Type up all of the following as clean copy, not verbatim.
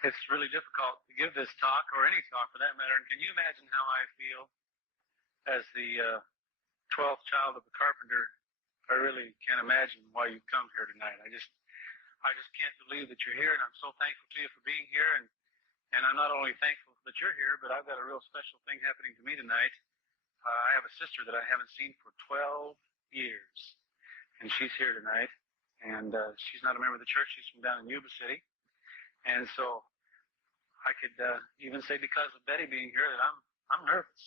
It's really difficult to give this talk, or any talk for that matter. And can you imagine how I feel as the 12th child of a carpenter? I really can't imagine why you've come here tonight. I just can't believe that you're here, and I'm so thankful to you for being here. And I'm not only thankful that you're here, but I've got a real special thing happening to me tonight. I have a sister that I haven't seen for 12 years, and she's here tonight. And she's not a member of the church. She's from down in Yuba City. And so I could even say, because of Betty being here, that I'm nervous.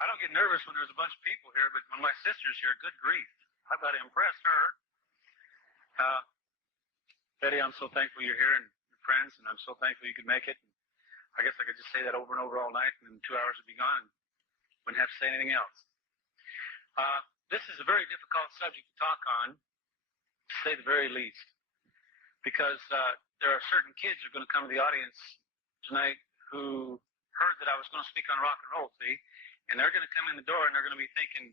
I don't get nervous when there's a bunch of people here, but when my sister's here, good grief, I've got to impress her. Betty, I'm so thankful you're here and your friends, and I'm so thankful you could make it. And I guess I could just say that over and over all night, and in 2 hours would be gone, and wouldn't have to say anything else. This is a very difficult subject to talk on, to say the very least, because there are certain kids who are going to come to the audience tonight who heard that I was going to speak on rock and roll, see? And they're going to come in the door and they're going to be thinking,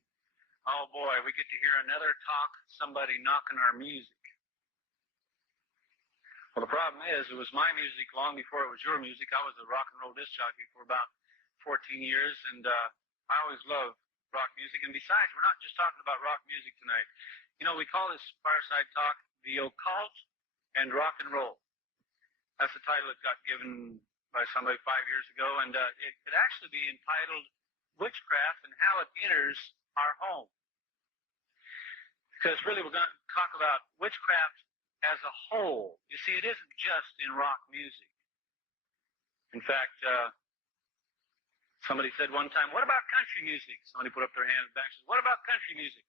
oh boy, we get to hear another talk, somebody knocking our music. Well, the problem is, it was my music long before it was your music. I was a rock and roll disc jockey for about 14 years, and I always loved rock music. And besides, we're not just talking about rock music tonight. You know, we call this Fireside Talk the Occult and Rock and Roll. That's the title it got given by somebody 5 years ago, and it could actually be entitled Witchcraft and How It Enters Our Home. Because really we're going to talk about witchcraft as a whole. You see, it isn't just in rock music. In fact, somebody said one time, what about country music? Somebody put up their hand back and said, what about country music?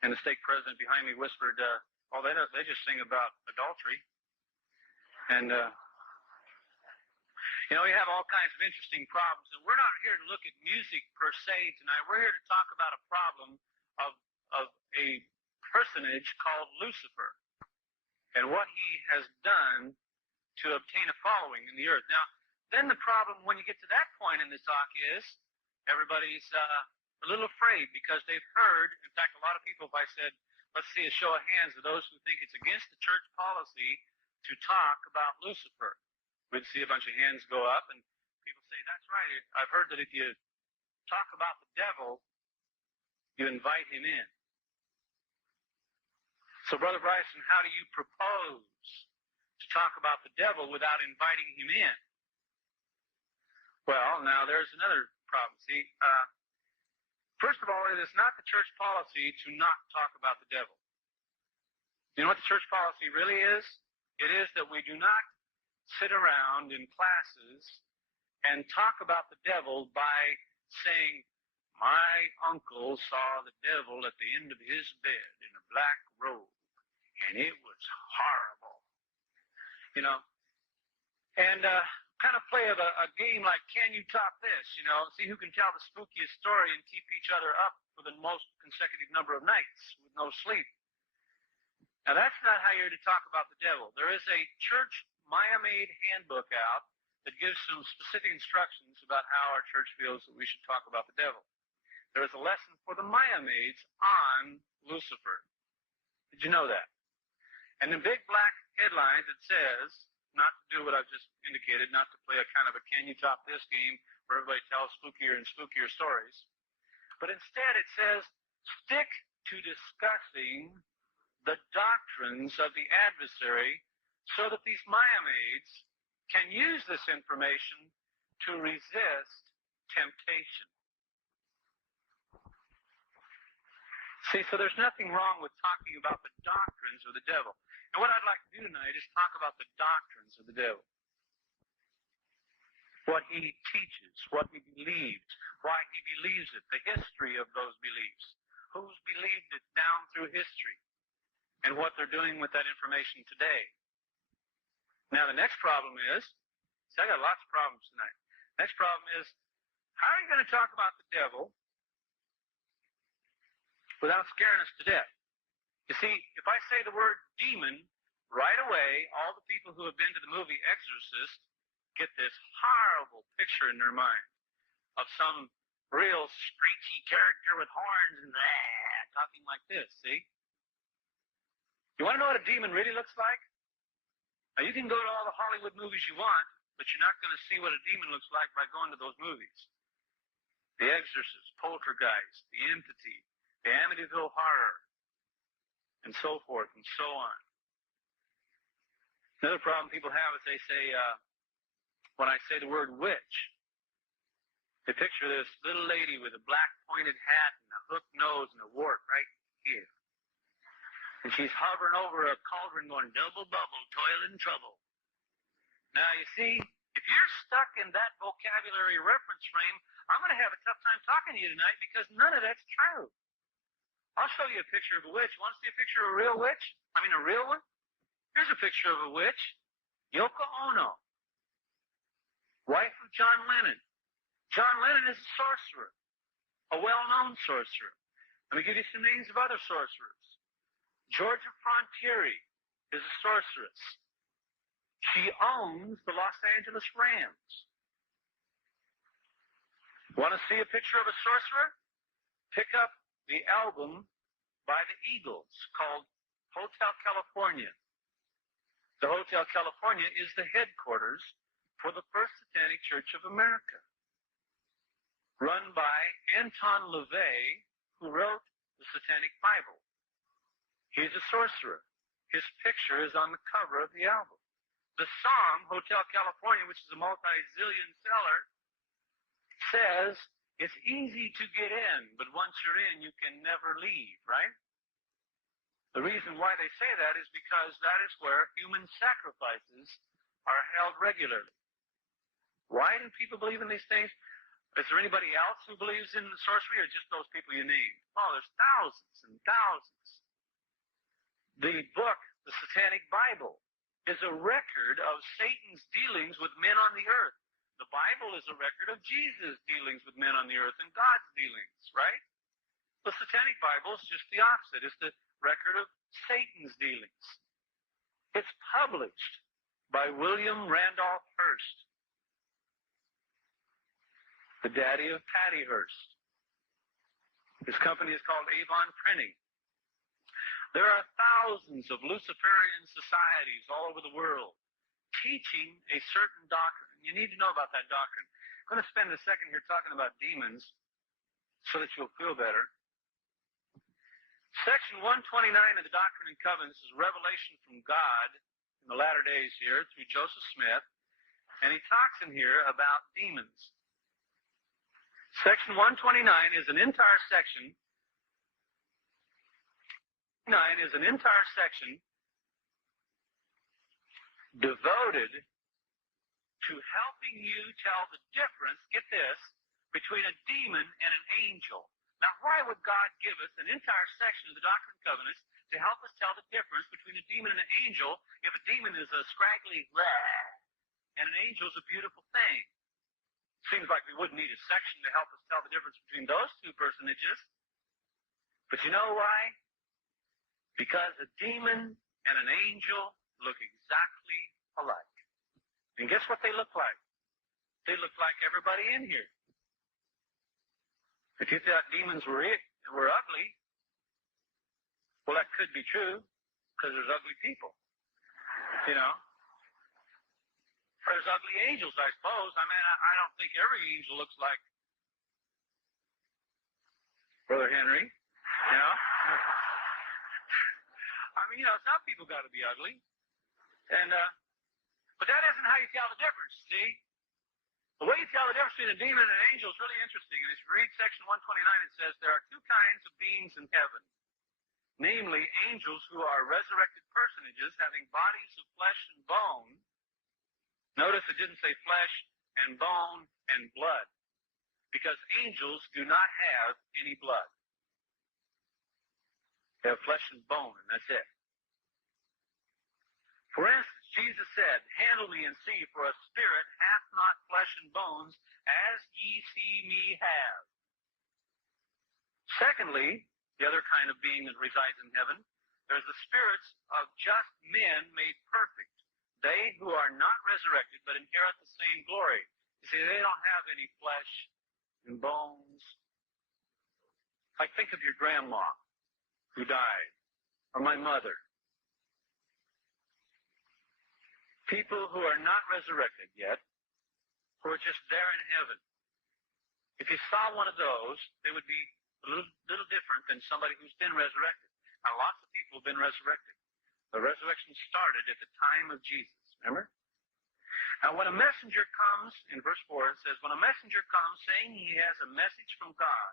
And the stake president behind me whispered, oh, they just sing about adultery. And, you know, we have all kinds of interesting problems, and we're not here to look at music per se tonight. We're here to talk about a problem of a personage called Lucifer and what he has done to obtain a following in the earth. Now, then the problem when you get to that point in the talk is everybody's a little afraid because they've heard, in fact, a lot of people, if I said, let's see a show of hands of those who think it's against the church policy to talk about Lucifer. We'd see a bunch of hands go up, and people say, that's right, I've heard that if you talk about the devil, you invite him in. So, Brother Bryson, how do you propose to talk about the devil without inviting him in? Well, now there's another problem. See, first of all, it is not the church policy to not talk about the devil. You know what the church policy really is? It is that we do not sit around in classes and talk about the devil by saying, my uncle saw the devil at the end of his bed in a black robe, and it was horrible. You know, and kind of play a game like, can you top this? You know, see who can tell the spookiest story and keep each other up for the most consecutive number of nights with no sleep. Now, that's not how you're to talk about the devil. There is a church Maya-made handbook out that gives some specific instructions about how our church feels that we should talk about the devil. There is a lesson for the Maya-maids on Lucifer. Did you know that? And in big black headlines it says, not to do what I've just indicated, not to play a kind of a can you top this game where everybody tells spookier and spookier stories, but instead it says, stick to discussing the doctrines of the adversary so that these Maya-maids can use this information to resist temptation. See, so there's nothing wrong with talking about the doctrines of the devil. And what I'd like to do tonight is talk about the doctrines of the devil. What he teaches, what he believes, why he believes it, the history of those beliefs, who's believed it down through history, and what they're doing with that information today. Now, the next problem is, see, I got lots of problems tonight. Next problem is, how are you going to talk about the devil without scaring us to death? You see, if I say the word demon, right away, all the people who have been to the movie Exorcist get this horrible picture in their mind of some real screechy character with horns and talking like this, see? You want to know what a demon really looks like? Now, you can go to all the Hollywood movies you want, but you're not going to see what a demon looks like by going to those movies. The Exorcist, Poltergeist, The Entity, the Amityville Horror, and so forth and so on. Another problem people have is they say, when I say the word witch, they picture this little lady with a black pointed hat and a hooked nose and a wart right here. And she's hovering over a cauldron going, double bubble, toil and trouble. Now, you see, if you're stuck in that vocabulary reference frame, I'm going to have a tough time talking to you tonight because none of that's true. I'll show you a picture of a witch. Want to see a picture of a real witch? I mean, a real one? Here's a picture of a witch. Yoko Ono, wife of John Lennon. John Lennon is a sorcerer, a well-known sorcerer. Let me give you some names of other sorcerers. Georgia Frontieri is a sorceress. She owns the Los Angeles Rams. Want to see a picture of a sorcerer? Pick up the album by the Eagles called Hotel California. The Hotel California is the headquarters for the First Satanic Church of America, run by Anton LaVey, who wrote the Satanic Bible. He's a sorcerer. His picture is on the cover of the album. The song, Hotel California, which is a multi-zillion seller, says it's easy to get in, but once you're in, you can never leave, right? The reason why they say that is because that is where human sacrifices are held regularly. Why do people believe in these things? Is there anybody else who believes in sorcery, or just those people you named? Oh, there's thousands and thousands. The book, the Satanic Bible, is a record of Satan's dealings with men on the earth. The Bible is a record of Jesus' dealings with men on the earth and God's dealings, right? The Satanic Bible is just the opposite. It's the record of Satan's dealings. It's published by William Randolph Hearst, the daddy of Patty Hearst. His company is called Avon Printing. There are thousands of Luciferian societies all over the world teaching a certain doctrine. You need to know about that doctrine. I'm going to spend a second here talking about demons so that you'll feel better. Section 129 of the Doctrine and Covenants is revelation from God in the latter days here through Joseph Smith, and he talks in here about demons. Section 129 is an entire section devoted to helping you tell the difference, get this, between a demon and an angel. Now, why would God give us an entire section of the Doctrine and Covenants to help us tell the difference between a demon and an angel if a demon is a scraggly blah and an angel is a beautiful thing? Seems like we wouldn't need a section to help us tell the difference between those two personages. But you know why? Because a demon and an angel look exactly alike. And guess what they look like? They look like everybody in here. If you thought demons were ugly, well, that could be true, because there's ugly people. You know? There's ugly angels, I suppose. I mean, I don't think every angel looks like Brother Henry. You know? I mean, you know, some people got to be ugly. And, but that isn't how you tell the difference, see? The way you tell the difference between a demon and an angel is really interesting. And if you read section 129, it says there are two kinds of beings in heaven. Namely, angels who are resurrected personages having bodies of flesh and bone. Notice it didn't say flesh and bone and blood, because angels do not have any blood. They have flesh and bone, and that's it. For instance, Jesus said, "Handle me and see, for a spirit hath not flesh and bones, as ye see me have." Secondly, the other kind of being that resides in heaven, there's the spirits of just men made perfect. They who are not resurrected, but inherit the same glory. You see, they don't have any flesh and bones. Like, think of your grandma who died, or my mother. People who are not resurrected yet, who are just there in heaven. If you saw one of those, they would be a little different than somebody who's been resurrected. Now, lots of people have been resurrected. The resurrection started at the time of Jesus, remember? Now, when a messenger comes, in verse 4 it says, when a messenger comes saying he has a message from God,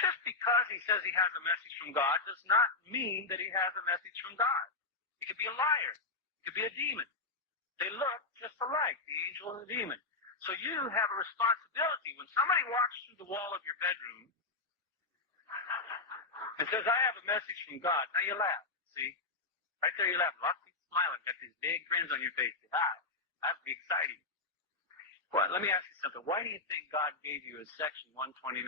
just because he says he has a message from God does not mean that he has a message from God. He could be a liar. He could be a demon. They look just alike, the angel and the demon. So you have a responsibility. When somebody walks through the wall of your bedroom and says, I have a message from God, now you laugh, see? Right there you laugh. Lots of people smiling, got these big grins on your face. Hi, that'd be exciting. Well, let me ask you something. Why do you think God gave you a section 129?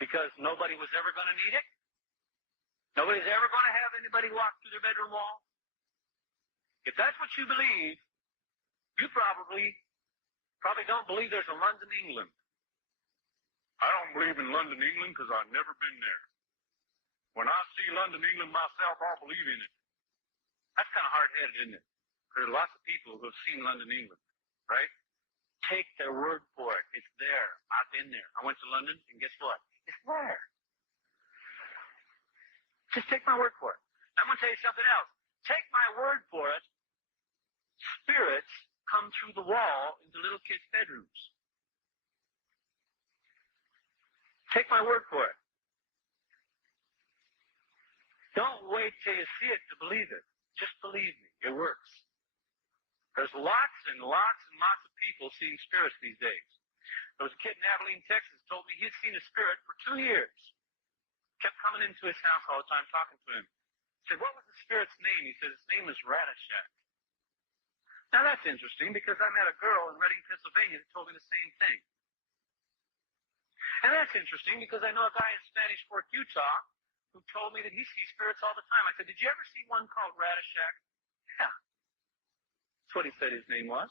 Because nobody was ever going to need it? Nobody's ever going to have anybody walk through their bedroom wall? If that's what you believe, you probably don't believe there's a London, England. I don't believe in London, England because I've never been there. When I see London, England myself, I'll believe in it. That's kind of hard-headed, isn't it? There are lots of people who have seen London, England, right? Take their word for it. It's there. I've been there. I went to London, and guess what? It's there. Just take my word for it. I'm going to tell you something else. Take my word for it. Spirits come through the wall into little kids' bedrooms. Take my word for it. Don't wait till you see it to believe it. Just believe me. It works. There's lots and lots and lots of people seeing spirits these days. There was a kid in Abilene, Texas, told me he'd seen a spirit for 2 years. Kept coming into his house all the time, talking to him. I said, what was the spirit's name? He said, its name was Radishak. Now that's interesting because I met a girl in Reading, Pennsylvania that told me the same thing. And that's interesting because I know a guy in Spanish Fork, Utah, who told me that he sees spirits all the time. I said, did you ever see one called Radishak? Yeah. That's what he said his name was.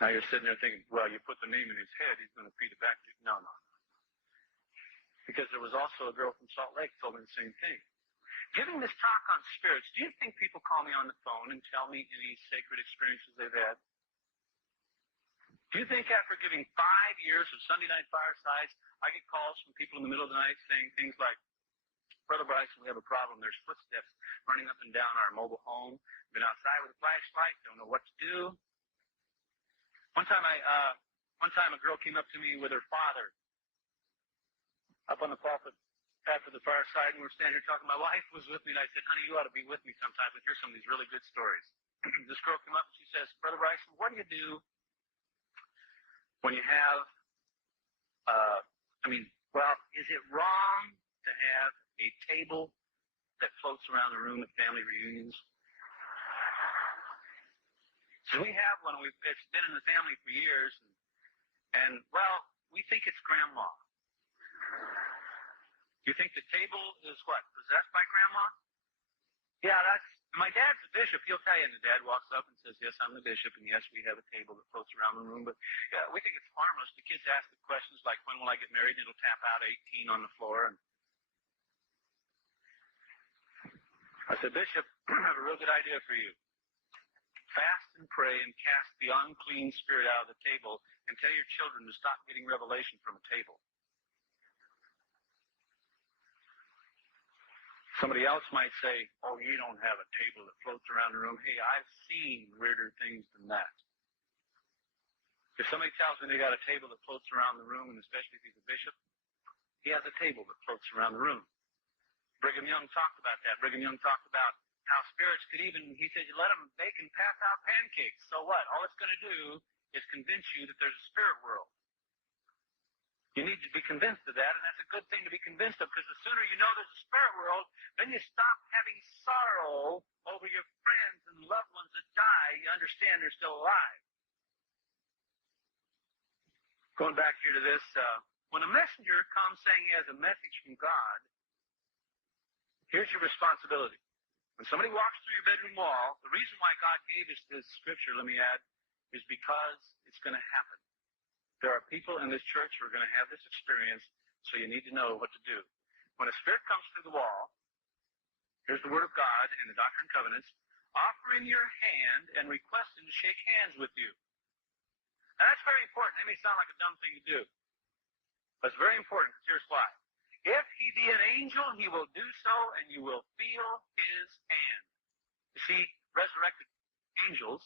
Now you're sitting there thinking, well, you put the name in his head, he's going to feed it back to you. No. Because there was also a girl from Salt Lake who told me the same thing. Giving this talk on spirits, do you think people call me on the phone and tell me any sacred experiences they've had? Do you think after giving 5 years of Sunday night firesides, I get calls from people in the middle of the night saying things like, Brother Bryson, we have a problem. There's footsteps running up and down our mobile home. Been outside with a flashlight, don't know what to do. One time a girl came up to me with her father up on the pulpit after the fireside, and we were standing here talking. My wife was with me, and I said, honey, you ought to be with me sometime and hear some of these really good stories. This girl came up and she says, Brother Bryson, what do you do when you have, is it wrong to have a table that floats around the room at family reunions? So we have one. It's been in the family for years, and we think it's Grandma. You think the table is what, possessed by Grandma? Yeah, my dad's the bishop. He'll tell you, and the dad walks up and says, yes, I'm the bishop, and yes, we have a table that floats around the room. But yeah, we think it's harmless. The kids ask the questions like, when will I get married? And it'll tap out 18 on the floor. And I said, Bishop, I have a real good idea for you. Fast and pray and cast the unclean spirit out of the table and tell your children to stop getting revelation from a table. Somebody else might say, oh, you don't have a table that floats around the room. Hey, I've seen weirder things than that. If somebody tells me they got a table that floats around the room, and especially if he's a bishop, he has a table that floats around the room. Brigham Young talked about that. Brigham Young talked about how spirits could even, he said, you let them bake and pass out pancakes. So what? All it's going to do is convince you that there's a spirit world. You need to be convinced of that, and that's a good thing to be convinced of, because the sooner you know there's a spirit world, then you stop having sorrow over your friends and loved ones that die. You understand they're still alive. Going back here to this, when a messenger comes saying he has a message from God, here's your responsibility. When somebody walks through your bedroom wall, the reason why God gave us this scripture, let me add, is because it's going to happen. There are people in this church who are going to have this experience, so you need to know what to do. When a spirit comes through the wall, here's the Word of God and the doctrine Covenants, offering your hand and requesting to shake hands with you. Now, that's very important. That may sound like a dumb thing to do, but it's very important. Here's why. If he be an angel, he will do so, and you will feel his hand. You see, resurrected angels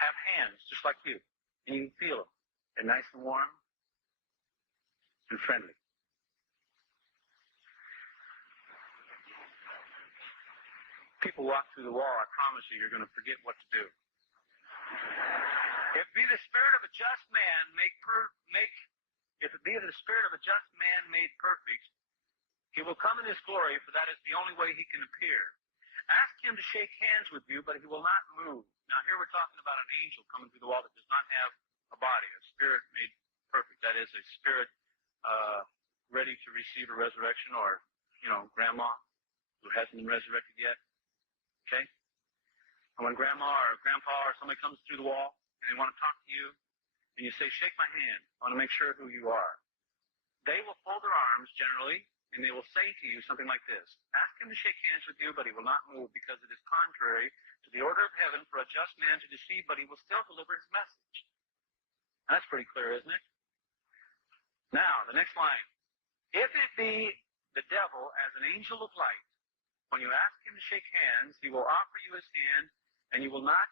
have hands just like you, and you can feel them. They're nice and warm and friendly. People walk through the wall, I promise you, you're going to forget what to do. If it be the spirit of a just man if it be the spirit of a just man made perfect, he will come in his glory, for that is the only way he can appear. Ask him to shake hands with you, but he will not move. Now here we're talking about an angel coming through the wall that does not have a body, a spirit made perfect. That is a spirit ready to receive a resurrection, or, grandma who hasn't been resurrected yet. Okay? And when grandma or grandpa or somebody comes through the wall and they want to talk to you, and you say, shake my hand, I want to make sure who you are. They will fold their arms, generally, and they will say to you something like this. Ask him to shake hands with you, but he will not move, because it is contrary to the order of heaven for a just man to deceive, but he will still deliver his message. That's pretty clear, isn't it? Now, the next line. If it be the devil as an angel of light, when you ask him to shake hands, he will offer you his hand, and you will not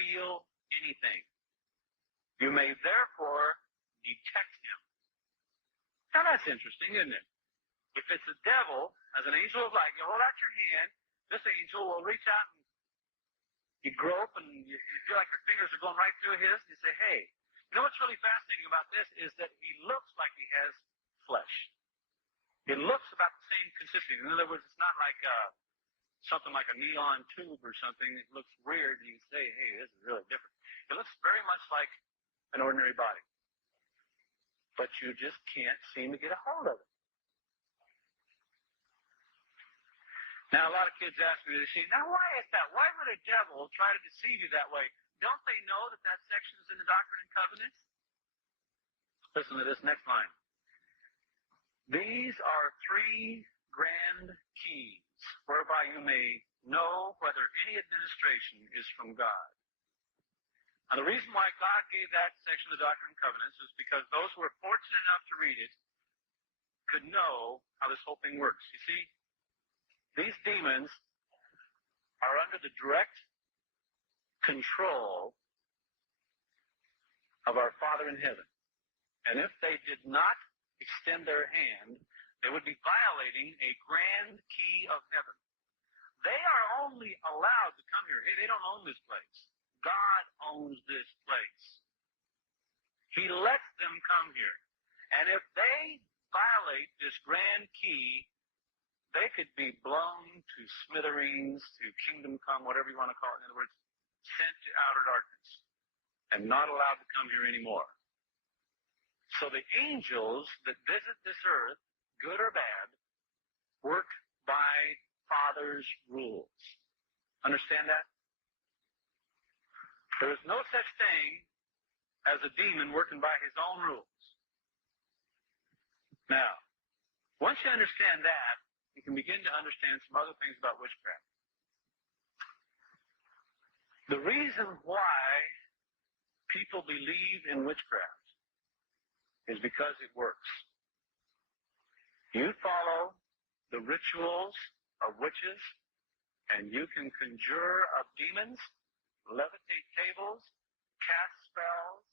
feel anything. You may therefore detect him. Now that's interesting, isn't it? If it's the devil as an angel of light, you hold out your hand, this angel will reach out and you grope, and you feel like your fingers are going right through his, and you say, hey. You know what's really fascinating about this is that he looks like he has flesh. It looks about the same consistency. In other words, it's not like something like a neon tube or something. It looks weird, and you say, hey, this is really different. It looks very much like an ordinary body. But you just can't seem to get a hold of it. Now, a lot of kids ask me, they say, now why is that? Why would a devil try to deceive you that way? Don't they know that that section is in the Doctrine and Covenants? Listen to this next line. These are three grand keys whereby you may know whether any administration is from God. Now, the reason why God gave that section of the Doctrine and Covenants is because those who were fortunate enough to read it could know how this whole thing works. You see, these demons are under the direct control of our Father in heaven. And if they did not extend their hand, they would be violating a grand key of heaven. They are only allowed to come here. Hey, they don't own this place. God owns this place. He lets them come here. And if they violate this grand key, they could be blown to smithereens, to kingdom come, whatever you want to call it. In other words, sent to outer darkness and not allowed to come here anymore. So the angels that visit this earth, good or bad, work by Father's rules. Understand that? There is no such thing as a demon working by his own rules. Now, once you understand that, you can begin to understand some other things about witchcraft. The reason why people believe in witchcraft is because it works. You follow the rituals of witches, and you can conjure up demons, levitate tables, cast spells.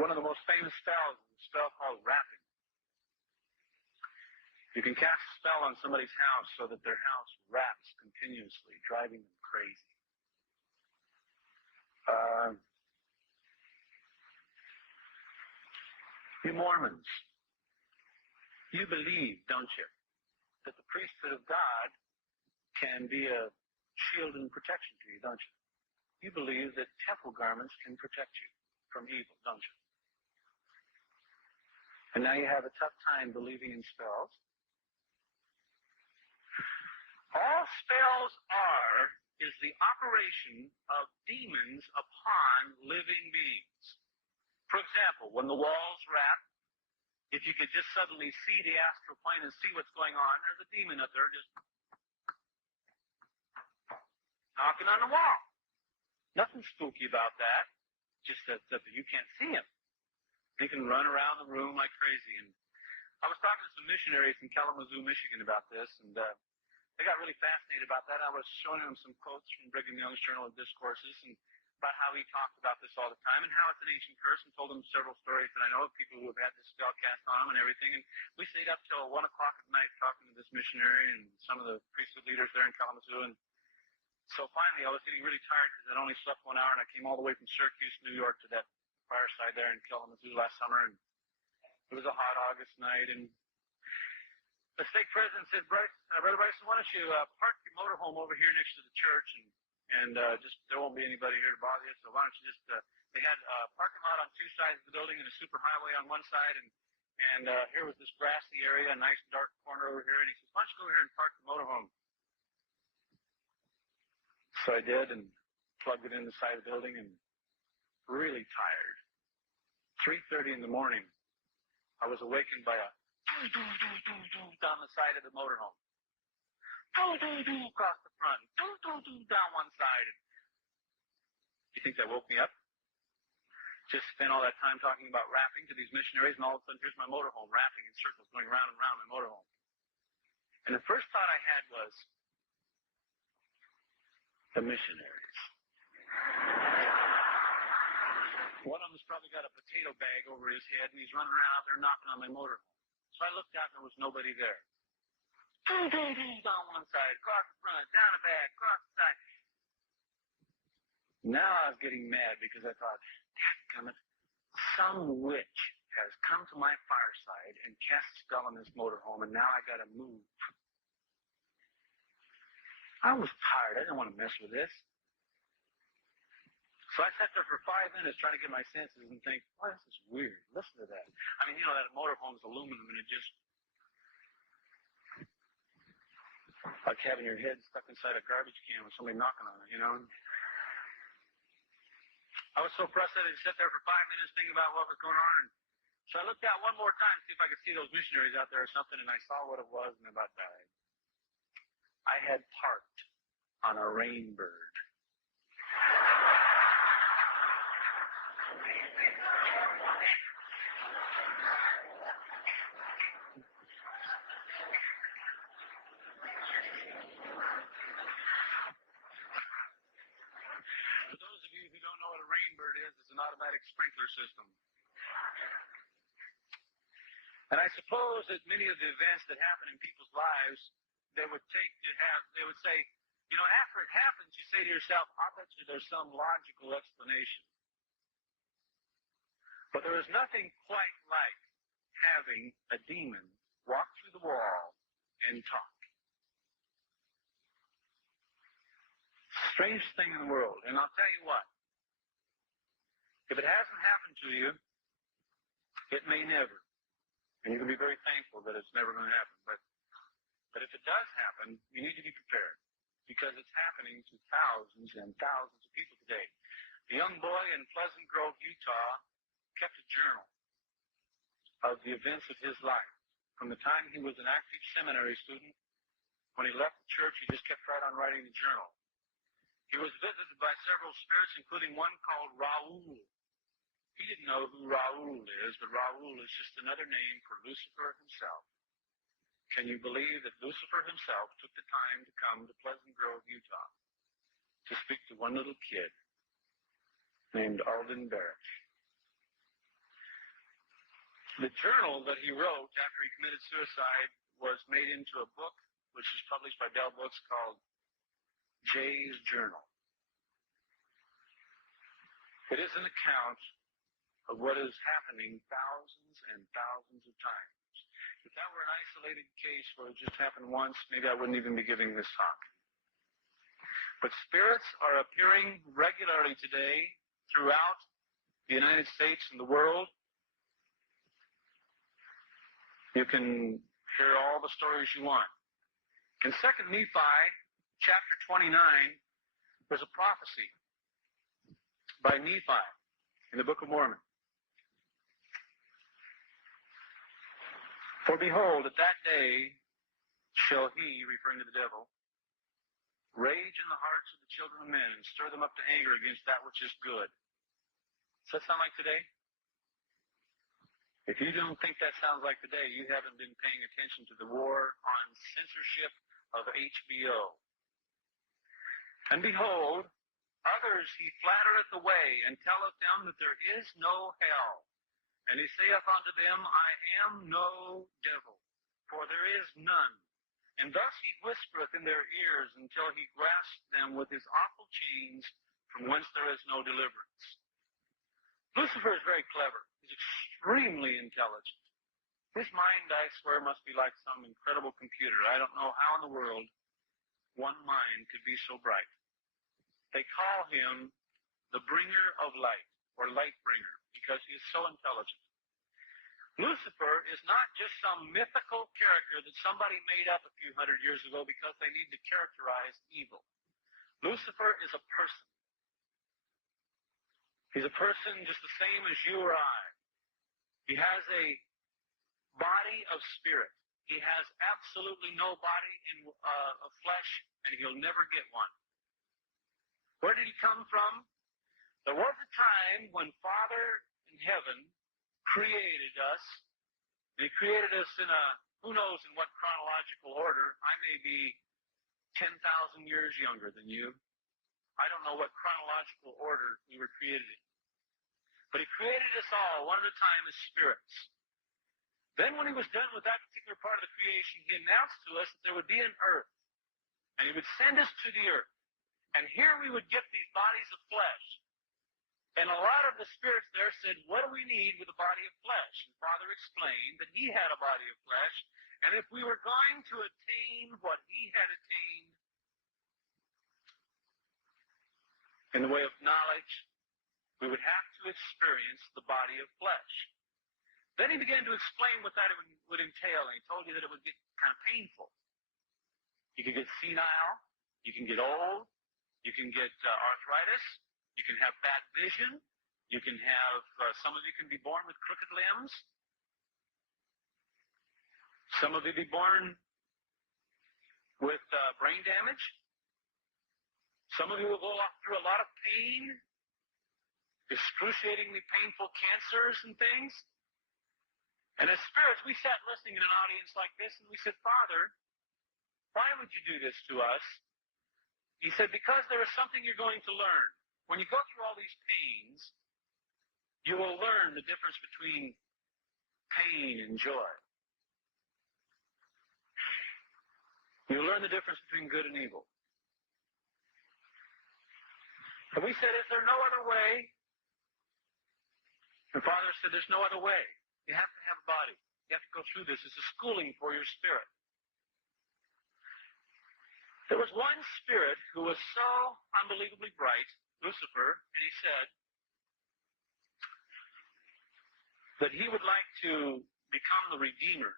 One of the most famous spells is a spell called rapping. You can cast a spell on somebody's house so that their house raps continuously, driving them crazy. You Mormons, you believe, don't you, that the priesthood of God can be a shield and protection to you, don't you? You believe that temple garments can protect you from evil, don't you? And now you have a tough time believing in spells. All spells is the operation of demons upon living beings. For example, when the walls rap, if you could just suddenly see the astral plane and see what's going on, there's a demon up there just knocking on the wall. Nothing spooky about that. Just that you can't see him. He can run around the room like crazy. And I was talking to some missionaries in Kalamazoo, Michigan about this, and they got really fascinated about that. I was showing them some quotes from Brigham Young's Journal of Discourses and about how he talked about this all the time and how it's an ancient curse, and told them several stories that I know of people who have had this spell cast on them and everything. And we stayed up till 1 o'clock at night talking to this missionary and some of the priesthood leaders there in Kalamazoo. And so finally I was getting really tired because I'd only slept 1 hour, and I came all the way from Syracuse, New York to that Fireside there in Kalamazoo last summer. And it was a hot August night, and the stake president said, Brother Bryson, why don't you park your motorhome over here next to the church, and just there won't be anybody here to bother you, so why don't you just, they had a parking lot on 2 sides of the building and a super highway on 1 side, and here was this grassy area, a nice dark corner over here, and he says, why don't you go over here and park the motorhome? So I did, and plugged it in the side of the building, and really tired. 3:30 in the morning, I was awakened by a down the side of the motorhome. Across the front. Down 1 side. You think that woke me up? Just spent all that time talking about rapping to these missionaries, and all of a sudden here's my motorhome rapping in circles, going round and round my motorhome. And the first thought I had was, the missionaries. One of them's probably got a potato bag over his head, and he's running around out there knocking on my motorhome. So I looked out, and there was nobody there. Down 1 side, across the front, down the back, across the side. Now I was getting mad because I thought, dadgummit, some witch has come to my fireside and cast a spell on this motorhome, and now I got to move. I was tired. I didn't want to mess with this. So I sat there for 5 minutes trying to get my senses and think, oh, this is weird. Listen to that. I mean, that motorhome's aluminum, and it just, like having your head stuck inside a garbage can with somebody knocking on it, I was so frustrated to sit there for 5 minutes thinking about what was going on. And so I looked out one more time to see if I could see those missionaries out there or something, and I saw what it was, and I about died. I had parked on a rainbird. It's an automatic sprinkler system. And I suppose that many of the events that happen in people's lives, they would say, after it happens, you say to yourself, I bet you there's some logical explanation. But there is nothing quite like having a demon walk through the wall and talk. Strangest thing in the world. And I'll tell you what. If it hasn't happened to you, it may never. And you can be very thankful that it's never going to happen. But if it does happen, you need to be prepared. Because it's happening to thousands and thousands of people today. A young boy in Pleasant Grove, Utah, kept a journal of the events of his life. From the time he was an active seminary student, when he left the church, he just kept right on writing the journal. He was visited by several spirits, including one called Raoul. He didn't know who Raoul is, but Raoul is just another name for Lucifer himself. Can you believe that Lucifer himself took the time to come to Pleasant Grove, Utah, to speak to one little kid named Alden Barrett? The journal that he wrote after he committed suicide was made into a book, which was published by Bell Books, called Jay's Journal. It is an account of what is happening thousands and thousands of times. If that were an isolated case where it just happened once, maybe I wouldn't even be giving this talk. But spirits are appearing regularly today throughout the United States and the world. You can hear all the stories you want. In 2 Nephi, chapter 29, there's a prophecy by Nephi in the Book of Mormon. For behold, at that day shall he, referring to the devil, rage in the hearts of the children of men and stir them up to anger against that which is good. Does that sound like today? If you don't think that sounds like today, you haven't been paying attention to the war on censorship of HBO. And behold, others he flattereth away, and telleth them that there is no hell. And he saith unto them, I am no devil, for there is none. And thus he whispereth in their ears until he grasp them with his awful chains, from whence there is no deliverance. Lucifer is very clever. He's extremely intelligent. His mind, I swear, must be like some incredible computer. I don't know how in the world one mind could be so bright. They call him the bringer of light, or light bringer, because he is so intelligent. Lucifer is not just some mythical character that somebody made up a few hundred years ago because they need to characterize evil. Lucifer is a person. He's a person just the same as you or I. He has a body of spirit. He has absolutely no body of flesh, and he'll never get one. Where did he come from? There was a time when Father in heaven created us, and he created us in a, who knows in what chronological order. I may be 10,000 years younger than you. I don't know what chronological order we were created in. But he created us all, one at a time, as spirits. Then when he was done with that particular part of the creation, he announced to us that there would be an earth. And he would send us to the earth. And here we would get these bodies of flesh. And a lot of the spirits there said, what do we need with a body of flesh? And Father explained that he had a body of flesh. And if we were going to attain what he had attained in the way of knowledge, we would have to experience the body of flesh. Then he began to explain what that would entail, and he told you that it would get kind of painful. You can get senile, you can get old, you can get arthritis, you can have bad vision, you can have, some of you can be born with crooked limbs, some of you be born with brain damage, some of you will go through a lot of pain, excruciatingly painful cancers and things. And as spirits, we sat listening in an audience like this, and we said, Father, why would you do this to us? He said, because there is something you're going to learn. When you go through all these pains, you will learn the difference between pain and joy. You'll learn the difference between good and evil. And we said, is there no other way? And Father said, there's no other way. You have to have a body. You have to go through this. It's a schooling for your spirit. There was one spirit who was so unbelievably bright, Lucifer, and he said that he would like to become the Redeemer.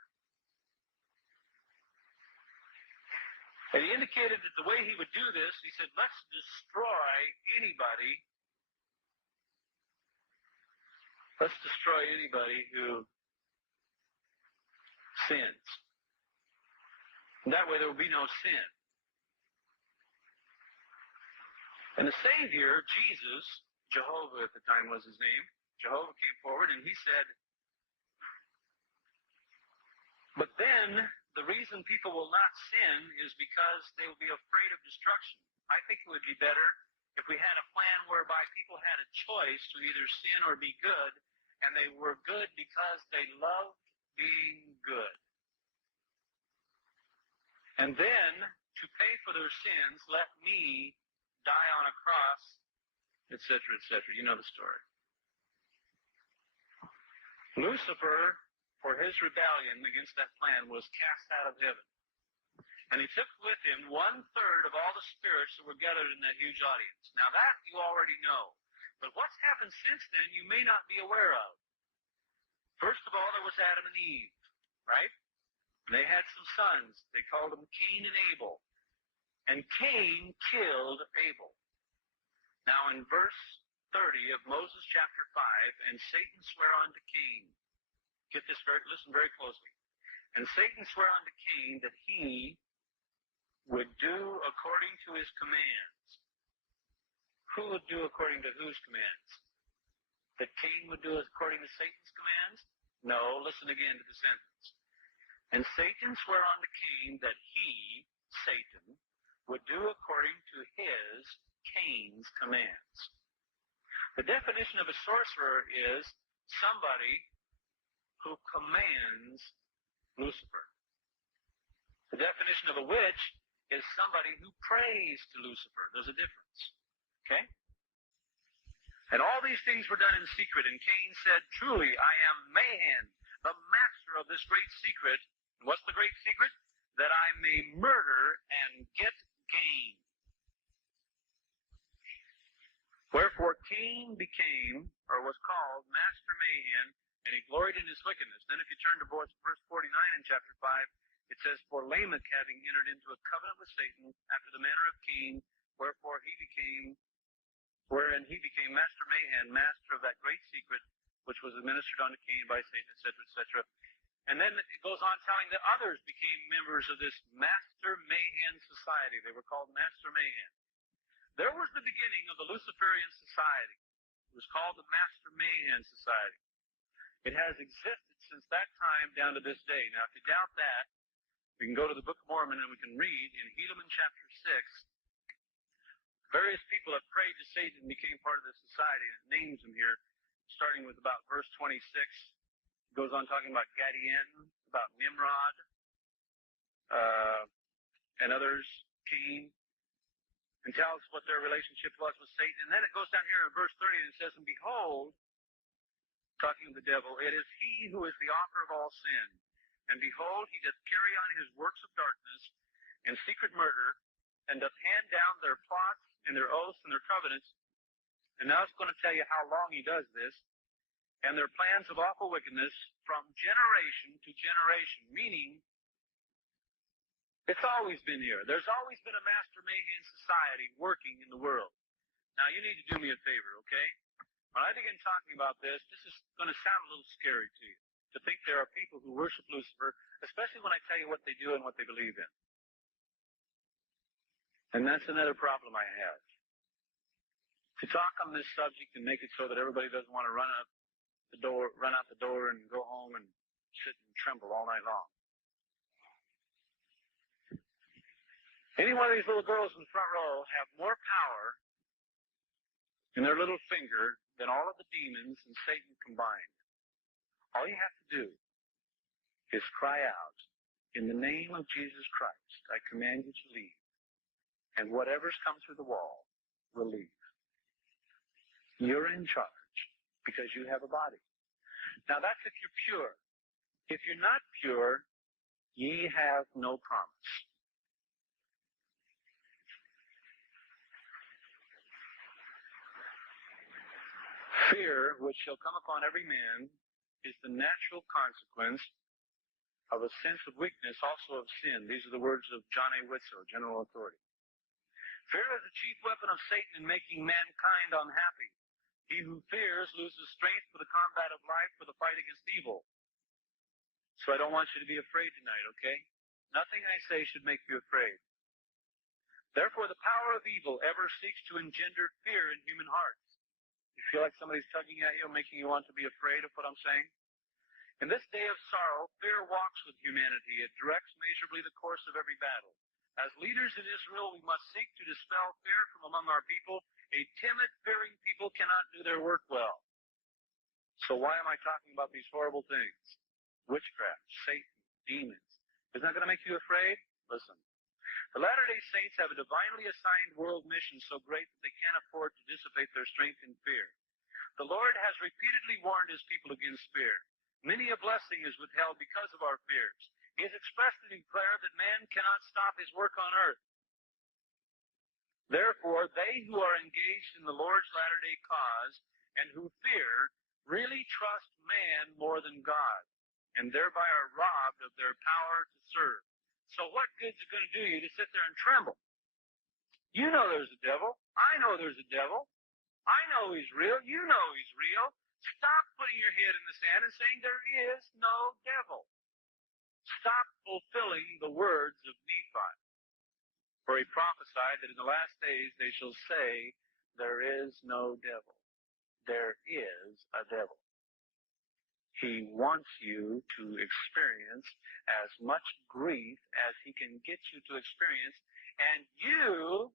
And he indicated that the way he would do this, he said, let's destroy anybody. Let's destroy anybody who sins. And that way there will be no sin. And the Savior, Jesus, Jehovah at the time was his name, Jehovah came forward and he said, but then the reason people will not sin is because they will be afraid of destruction. I think it would be better if we had a plan whereby people had a choice to either sin or be good, and they were good because they loved being good. And then, to pay for their sins, let me die on a cross, etc., etc. You know the story. Lucifer, for his rebellion against that plan, was cast out of heaven. And he took with him 1/3 of all the spirits that were gathered in that huge audience. Now that you already know. But what's happened since then you may not be aware of. First of all, there was Adam and Eve, right? They had some sons. They called them Cain and Abel. And Cain killed Abel. Now in verse 30 of Moses chapter 5, and Satan sware unto Cain. Get this listen very closely. And Satan swore unto Cain that he would do according to his commands. Who would do according to whose commands? That Cain would do according to Satan's commands? No, listen again to the sentence. And Satan swore unto Cain that he, Satan, would do according to his, Cain's, commands. The definition of a sorcerer is somebody who commands Lucifer. The definition of a witch is somebody who prays to Lucifer. There's a difference. Okay? And all these things were done in secret, and Cain said, truly, I am Mahan, the master of this great secret. And what's the great secret? That I may murder and get gain. Wherefore Cain became, or was called, Master Mahan, and he gloried in his wickedness. Then if you turn to verse 49 in chapter 5, it says, For Lamech, having entered into a covenant with Satan, after the manner of Cain, wherein he became Master Mahan, master of that great secret, which was administered unto Cain by Satan, etc., etc. And then it goes on telling that others became members of this Master Mahan society. They were called Master Mahan. There was the beginning of the Luciferian society. It was called the Master Mahan Society. It has existed since that time down to this day. Now, if you doubt that, we can go to the Book of Mormon and we can read in Helaman chapter 6, various people have prayed to Satan and became part of this society. And it names them here, starting with about verse 26. It goes on talking about Gadian, about Nimrod, and others, Cain, and tells what their relationship was with Satan. And then it goes down here in verse 30 and it says, And behold, talking of the devil, it is he who is the author of all sin. And behold, he doth carry on his works of darkness and secret murder, and doth hand down their plots and their oaths and their covenants. And now it's going to tell you how long he does this. And their plans of awful wickedness from generation to generation. Meaning, it's always been here. There's always been a Master Mahan society working in the world. Now, you need to do me a favor, okay? When I begin talking about this is going to sound a little scary to you. To think there are people who worship Lucifer, especially when I tell you what they do and what they believe in. And that's another problem I have. To talk on this subject and make it so that everybody doesn't want to run out the door and go home and sit and tremble all night long. Any one of these little girls in the front row have more power in their little finger than all of the demons and Satan combined. All you have to do is cry out, in the name of Jesus Christ, I command you to leave. And whatever's come through the wall will leave. You're in charge because you have a body. Now that's if you're pure. If you're not pure, ye have no promise. Fear, which shall come upon every man, is the natural consequence of a sense of weakness, also of sin. These are the words of John A. Whitsoe, General Authority. Fear is the chief weapon of Satan in making mankind unhappy. He who fears loses strength for the combat of life, for the fight against evil. So I don't want you to be afraid tonight, okay? Nothing I say should make you afraid. Therefore, the power of evil ever seeks to engender fear in human hearts. You feel like somebody's tugging at you, making you want to be afraid of what I'm saying? In this day of sorrow, fear walks with humanity. It directs measurably the course of every battle. As leaders in Israel, we must seek to dispel fear from among our people. A timid, fearing people cannot do their work well. So why am I talking about these horrible things? Witchcraft, Satan, demons. Isn't that going to make you afraid? Listen. The Latter-day Saints have a divinely assigned world mission so great that they can't afford to dissipate their strength in fear. The Lord has repeatedly warned his people against fear. Many a blessing is withheld because of our fears. He has expressly declared that man cannot stop his work on earth. Therefore, they who are engaged in the Lord's latter-day cause and who fear really trust man more than God, and thereby are robbed of their power to serve. So what good's it going to do you to sit there and tremble? You know there's a devil. I know there's a devil. I know he's real. You know he's real. Stop putting your head in the sand and saying there is no devil. stop fulfilling the words of Nephi. For he prophesied that in the last days they shall say, there is no devil. There is a devil. He wants you to experience as much grief as he can get you to experience, and you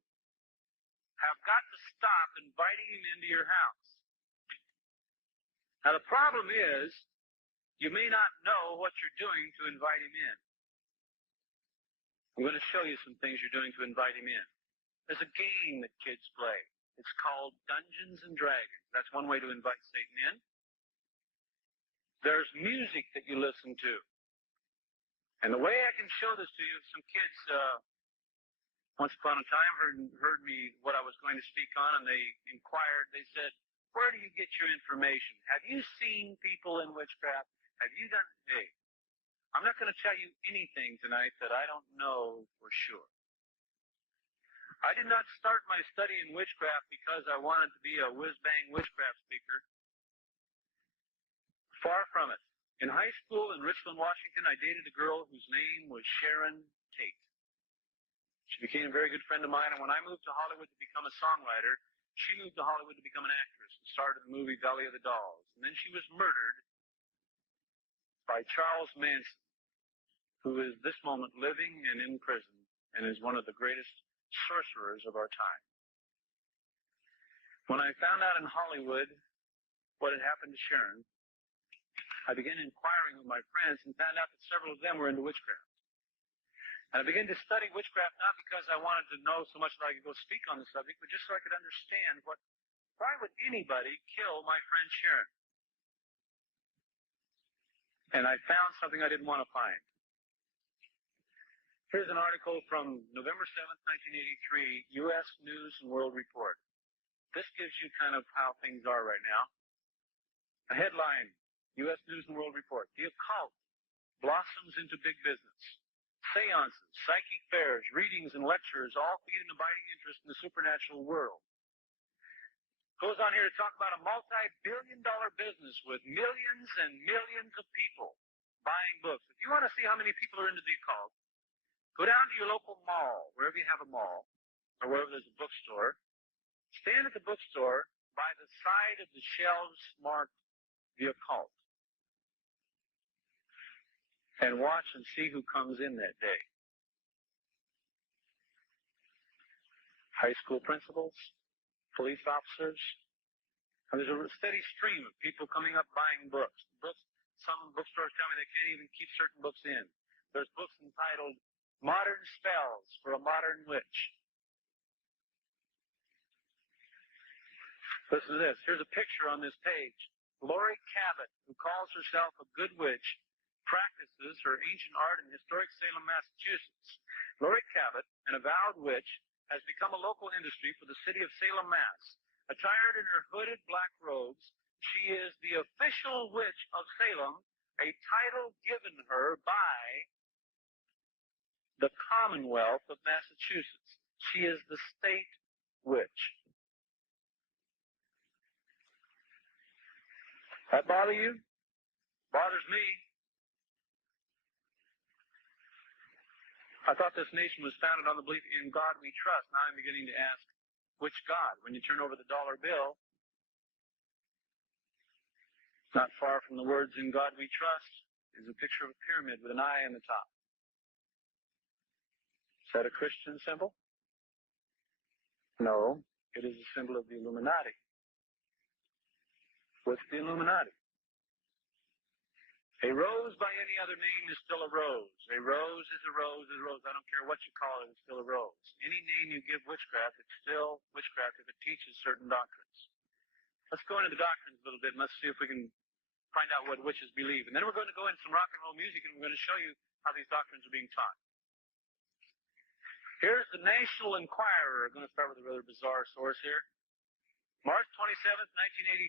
have got to stop inviting him into your house. Now the problem is, you may not know what you're doing to invite him in. I'm going to show you some things you're doing to invite him in. There's a game that kids play. It's called Dungeons and Dragons. That's one way to invite Satan in. There's music that you listen to. And the way I can show this to you, some kids once upon a time heard me what I was going to speak on, and they inquired. They said, where do you get your information? Have you seen people in witchcraft? Have you done... Hey, I'm not going to tell you anything tonight that I don't know for sure. I did not start my study in witchcraft because I wanted to be a whiz-bang witchcraft speaker. Far from it. In high school in Richland, Washington, I dated a girl whose name was Sharon Tate. She became a very good friend of mine, and when I moved to Hollywood to become a songwriter, she moved to Hollywood to become an actress and starred in the movie Valley of the Dolls. And then she was murdered by Charles Manson, who is this moment living and in prison and is one of the greatest sorcerers of our time. When I found out in Hollywood what had happened to Sharon, I began inquiring with my friends and found out that several of them were into witchcraft. And I began to study witchcraft not because I wanted to know so much that I could go speak on the subject, but just so I could understand why would anybody kill my friend Sharon? And I found something I didn't want to find. Here's an article from November 7th, 1983, U.S. News and World Report. This gives you kind of how things are right now. A headline, U.S. News and World Report. The occult blossoms into big business. Seances, psychic fairs, readings, and lectures all feed an abiding interest in the supernatural world. Goes on here to talk about a multi-billion-dollar business with millions and millions of people buying books. If you want to see how many people are into the occult, go down to your local mall, wherever you have a mall, or wherever there's a bookstore. Stand at the bookstore by the side of the shelves marked the occult, and watch and see who comes in that day. High school principals, police officers, and there's a steady stream of people coming up buying books. Some bookstores tell me they can't even keep certain books in. There's books entitled Modern Spells for a Modern Witch. Listen to this. Here's a picture on this page. Laurie Cabot, who calls herself a good witch, practices her ancient art in historic Salem, Massachusetts. Laurie Cabot, an avowed witch, has become a local industry for the city of Salem, Mass. Attired in her hooded black robes, she is the official witch of Salem, a title given her by the Commonwealth of Massachusetts. She is the state witch. That bother you? Bothers me. I thought this nation was founded on the belief in God we trust. Now I'm beginning to ask, which God? When you turn over the dollar bill, not far from the words in God we trust is a picture of a pyramid with an eye in the top. Is that a Christian symbol? No, it is a symbol of the Illuminati. What's the Illuminati? A rose by any other name is still a rose. A rose is a rose is a rose. I don't care what you call it, it's still a rose. Any name you give witchcraft, it's still witchcraft if it teaches certain doctrines. Let's go into the doctrines a little bit and let's see if we can find out what witches believe. And then we're going to go into some rock and roll music and we're going to show you how these doctrines are being taught. Here's the National Enquirer. I'm going to start with a rather bizarre source here. March 27th,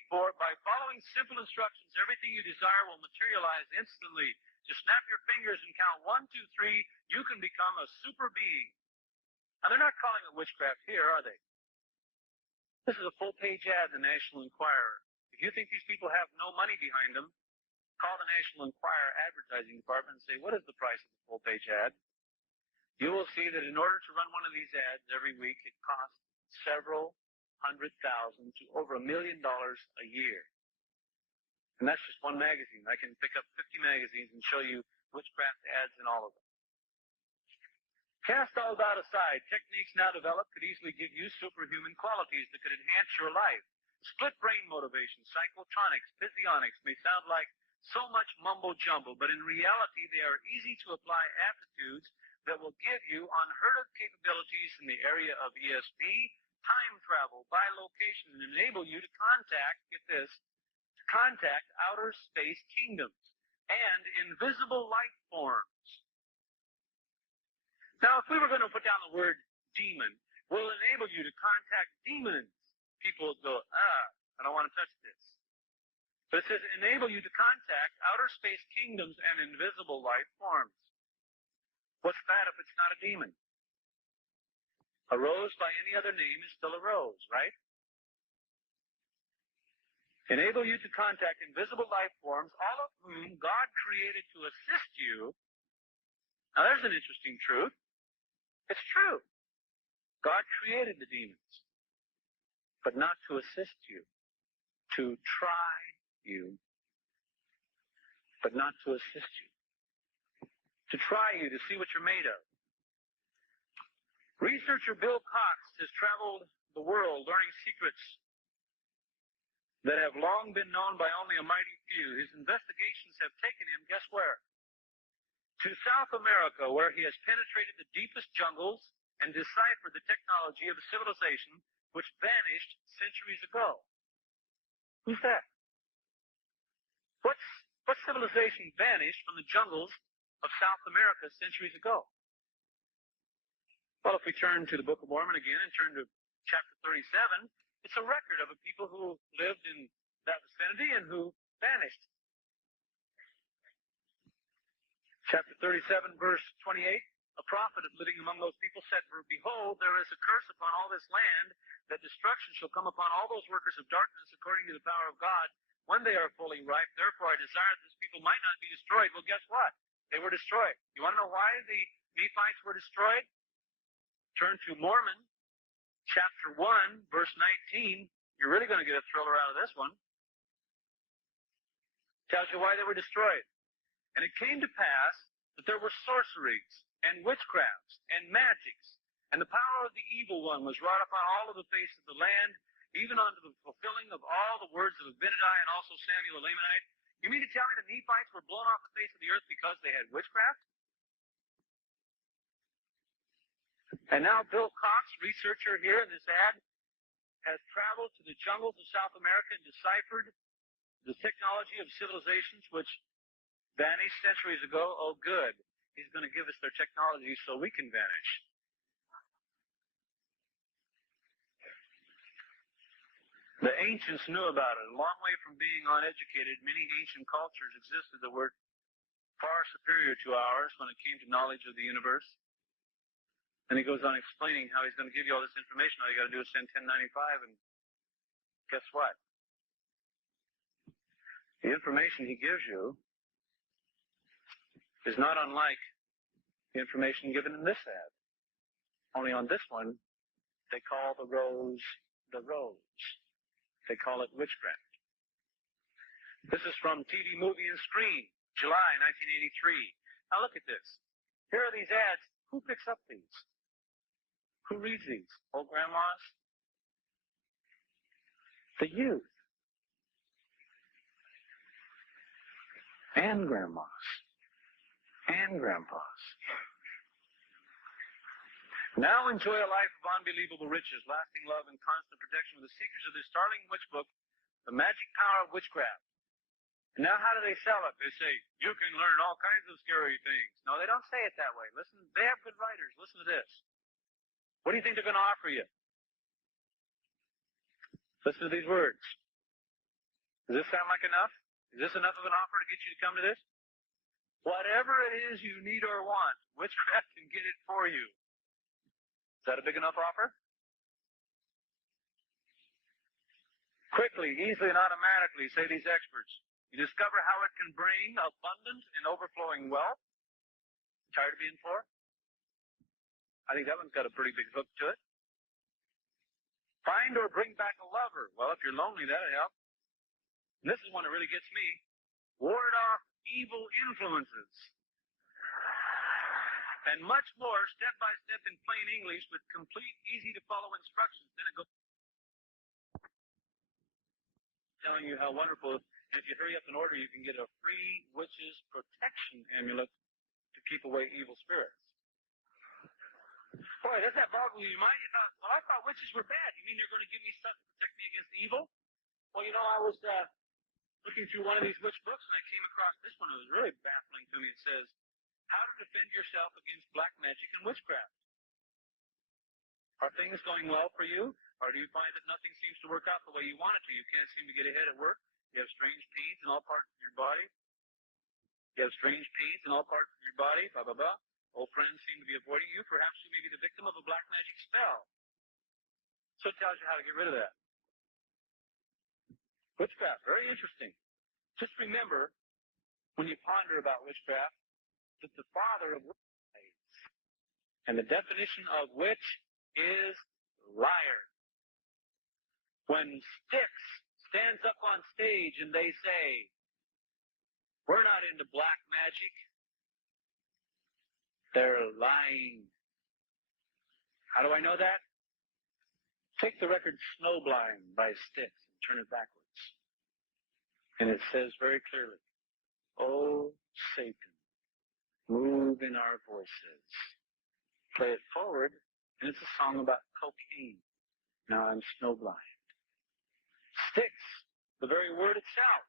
1984, by following simple instructions, everything you desire will materialize instantly. Just snap your fingers and count 1, 2, 3, you can become a super being. Now, they're not calling it witchcraft here, are they? This is a full-page ad in the National Enquirer. If you think these people have no money behind them, Call the National Enquirer advertising department and say, what is the price of the full-page ad? You will see that in order to run one of these ads every week, it costs several $100,000 to over $1 million a year. And that's just one magazine. I can pick up 50 magazines and show you witchcraft ads in all of them. Cast all doubt aside, techniques now developed could easily give you superhuman qualities that could enhance your life. Split brain motivation, psychotronics, physionics may sound like so much mumbo-jumbo, but in reality they are easy to apply aptitudes that will give you unheard-of capabilities in the area of ESP, time travel, bilocation, and enable you to contact outer space kingdoms and invisible life forms. Now, if we were going to put down the word demon, will enable you to contact demons. People would go, I don't want to touch this. But it says enable you to contact outer space kingdoms and invisible life forms. What's that if it's not a demon? A rose by any other name is still a rose, right? Enable you to contact invisible life forms, all of whom God created to assist you. Now there's an interesting truth. It's true. God created the demons, but not to assist you, to try you, but not to assist you, to try you, to see what you're made of. Researcher Bill Cox has traveled the world learning secrets that have long been known by only a mighty few. His investigations have taken him, guess where? To South America, where he has penetrated the deepest jungles and deciphered the technology of a civilization which vanished centuries ago. Who's that? What civilization vanished from the jungles of South America centuries ago? Well, if we turn to the Book of Mormon again and turn to chapter 37, it's a record of a people who lived in that vicinity and who vanished. Chapter 37, verse 28, a prophet living among those people said, behold, there is a curse upon all this land, that destruction shall come upon all those workers of darkness according to the power of God, when they are fully ripe. Therefore I desire that this people might not be destroyed. Well, guess what? They were destroyed. You want to know why the Nephites were destroyed? Turn to Mormon, chapter 1, verse 19. You're really going to get a thriller out of this one. Tells you why they were destroyed. And it came to pass that there were sorceries and witchcrafts and magics, and the power of the evil one was wrought upon all of the face of the land, even unto the fulfilling of all the words of Abinadi and also Samuel the Lamanite. You mean to tell me the Nephites were blown off the face of the earth because they had witchcraft? And now Bill Cox, researcher here in this ad, has traveled to the jungles of South America and deciphered the technology of civilizations which vanished centuries ago. Oh, good. He's going to give us their technology so we can vanish. The ancients knew about it. A long way from being uneducated, many ancient cultures existed that were far superior to ours when it came to knowledge of the universe. And he goes on explaining how he's going to give you all this information. All you got to do is send 1095, and guess what? The information he gives you is not unlike the information given in this ad. Only on this one, they call the rose the rose. They call it witchcraft. This is from TV, Movie, and Screen, July 1983. Now look at this. Here are these ads. Who picks up these? Who reads these? Old grandmas? The youth. And grandmas. And grandpas. Now enjoy a life of unbelievable riches, lasting love, and constant protection with the secrets of this startling witch book, The Magic Power of Witchcraft. And now how do they sell it? They say, you can learn all kinds of scary things. No, they don't say it that way. Listen, they have good writers. Listen to this. What do you think they're going to offer you? Listen to these words. Does this sound like enough? Is this enough of an offer to get you to come to this? Whatever it is you need or want, witchcraft can get it for you. Is that a big enough offer? Quickly, easily, and automatically, say these experts, You discover how it can bring abundant and overflowing wealth. Tired of being poor? I think that one's got a pretty big hook to it. Find or bring back a lover. Well, if you're lonely, that'll help. And this is one that really gets me. Ward off evil influences. And much more, step by step in plain English with complete, easy-to-follow instructions. Then it goes telling you how wonderful. And if you hurry up and order, you can get a free witch's protection amulet to keep away evil spirits. Boy, does that boggle your mind? You thought, well, I thought witches were bad. You mean they're going to give me stuff to protect me against evil? Well, you know, I was looking through one of these witch books, and I came across this one. It was really baffling to me. It says, How to Defend Yourself Against Black Magic and Witchcraft. Are things going well for you? Or do you find that nothing seems to work out the way you want it to? You can't seem to get ahead at work. You have strange pains in all parts of your body. You have strange pains in all parts of your body, blah, blah, blah. Old friends seem to be avoiding you. Perhaps you may be the victim of a black magic spell. So it tells you how to get rid of that. Witchcraft, very interesting. Just remember, when you ponder about witchcraft, that the father of witch is. And the definition of witch is liar. When Styx stands up on stage and they say, we're not into black magic, they're lying. How do I know that? Take the record Snowblind by Styx and turn it backwards. And it says very clearly, oh, Satan, move in our voices. Play it forward, and it's a song about cocaine. Now I'm snowblind. Styx, the very word itself,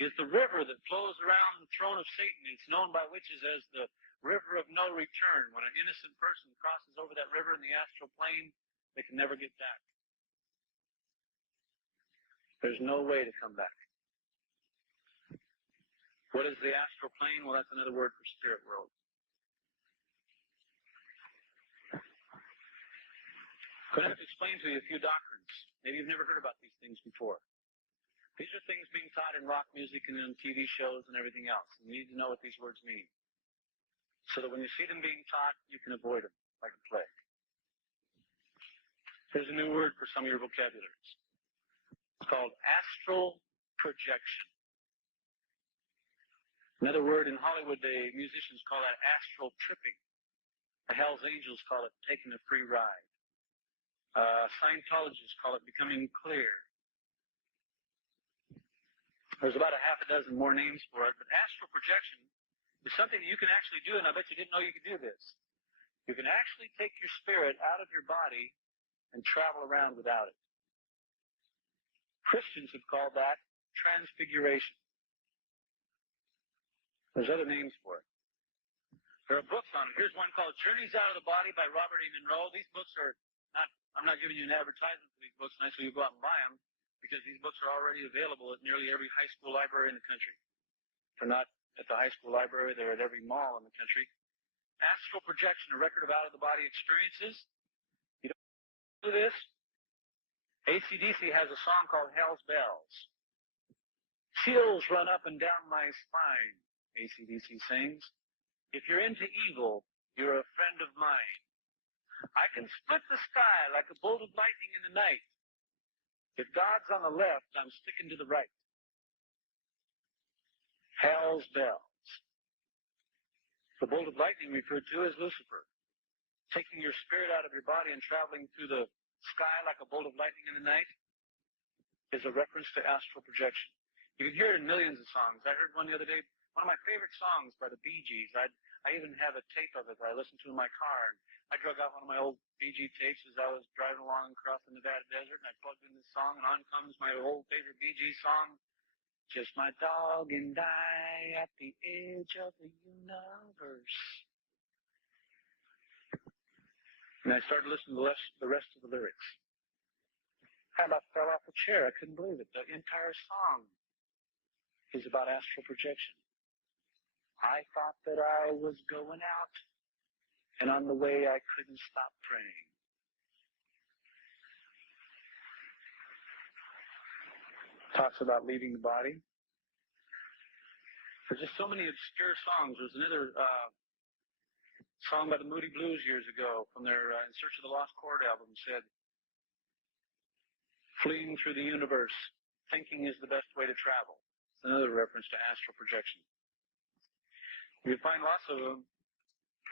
is the river that flows around the throne of Satan. It's known by witches as the river of no return. When an innocent person crosses over that river in the astral plane, they can never get back. There's no way to come back. What is the astral plane? Well, that's another word for spirit world. Going to have to explain to you a few doctrines. Maybe you've never heard about these things before. These are things being taught in rock music and in TV shows and everything else. You need to know what these words mean, so that when you see them being taught, you can avoid them like a plague. Here's a new word for some of your vocabularies. It's called astral projection. Another word in Hollywood, the musicians call that astral tripping. The Hells Angels call it taking a free ride. Scientologists call it becoming clear. There's about a half a dozen more names for it, but astral projection is something that you can actually do, and I bet you didn't know you could do this. You can actually take your spirit out of your body and travel around without it. Christians have called that transfiguration. There's other names for it. There are books on it. Here's one called Journeys Out of the Body by Robert A. Monroe. These books are not, I'm not giving you an advertisement for these books tonight, so you go out and buy them, because these books are already available at nearly every high school library in the country. If they're not at the high school library, they're at every mall in the country. Astral projection, a record of out-of-the-body experiences. You don't do this? AC/DC has a song called Hell's Bells. Chills run up and down my spine, AC/DC sings. If you're into evil, you're a friend of mine. I can split the sky like a bolt of lightning in the night. If God's on the left, I'm sticking to the right. Hell's Bells. The bolt of lightning referred to as Lucifer. Taking your spirit out of your body and traveling through the sky like a bolt of lightning in the night is a reference to astral projection. You can hear it in millions of songs. I heard one the other day, one of my favorite songs by the Bee Gees. I even have a tape of it that I listened to in my car. And I drug out one of my old Bee Gee tapes as I was driving along across the Nevada desert, and I plugged in this song, and on comes my old favorite Bee Gee song, Just My Dog and I at the Edge of the Universe. And I started listening to the rest of the lyrics. I about fell off the chair. I couldn't believe it. The entire song is about astral projection. I thought that I was going out, and on the way I couldn't stop praying. Talks about leaving the body. There's just so many obscure songs. There's another song by the Moody Blues years ago from their In Search of the Lost Chord album said, fleeing through the universe, thinking is the best way to travel. It's another reference to astral projection. You find lots of them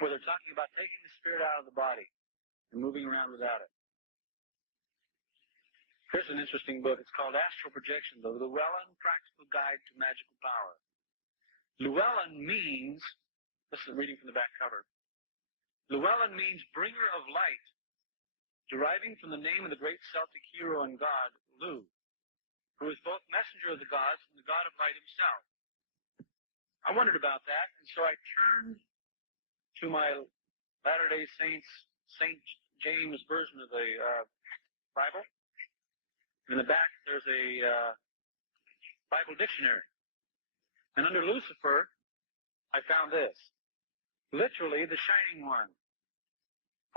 where they're talking about taking the spirit out of the body and moving around without it. Here's an interesting book. It's called Astral Projection, the Llewellyn Practical Guide to Magical Power. Llewellyn means, this is reading from the back cover, Llewellyn means bringer of light, deriving from the name of the great Celtic hero and god, Lugh, who is both messenger of the gods and the god of light himself. I wondered about that, and so I turned to my Latter-day Saints, St. James version of the Bible. In the back, there's a Bible dictionary. And under Lucifer, I found this. Literally, the shining one.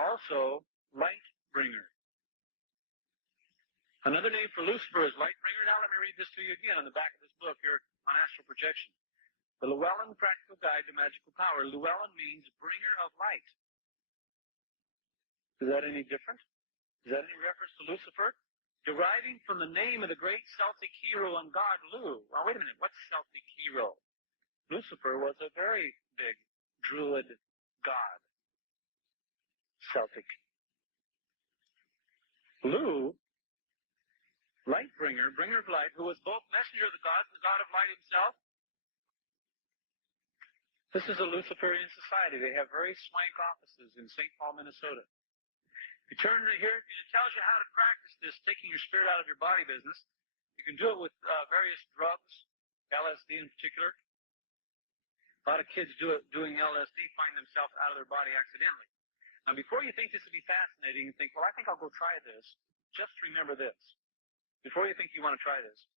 Also, light bringer. Another name for Lucifer is light bringer. Now let me read this to you again on the back of this book here on astral projection. The Llewellyn Practical Guide to Magical Power. Llewellyn means bringer of light. Is that any different? Is that any reference to Lucifer? Deriving from the name of the great Celtic hero and god, Lugh. Well, wait a minute. What's Celtic hero? Lucifer was a very big druid god. Celtic. Lugh, light bringer, bringer of light, who was both messenger of the gods and the god of light himself. This is a Luciferian society. They have very swank offices in St. Paul, Minnesota. If you turn to here, it tells you how to practice this, taking your spirit out of your body business. You can do it with various drugs, LSD in particular. A lot of kids doing LSD find themselves out of their body accidentally. Now, before you think this would be fascinating and think, well, I think I'll go try this, just remember this. Before you think you want to try this,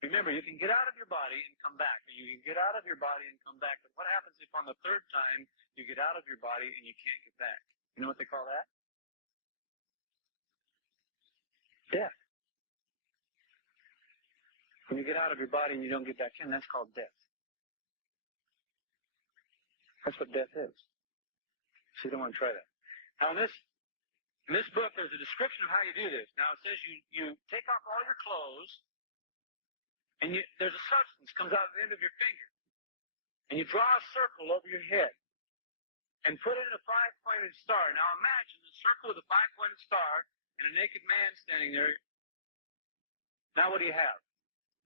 remember, you can get out of your body and come back. You can get out of your body and come back. But what happens if on the third time you get out of your body and you can't get back? You know what they call that? Death. When you get out of your body and you don't get back in, that's called death. That's what death is. So you don't want to try that. Now, in this book, there's a description of how you do this. Now, it says you take off all your clothes, and there's a substance comes out at the end of your finger. And you draw a circle over your head and put it in a five-pointed star. Now, imagine a circle with a five-pointed star and a naked man standing there. Now, what do you have?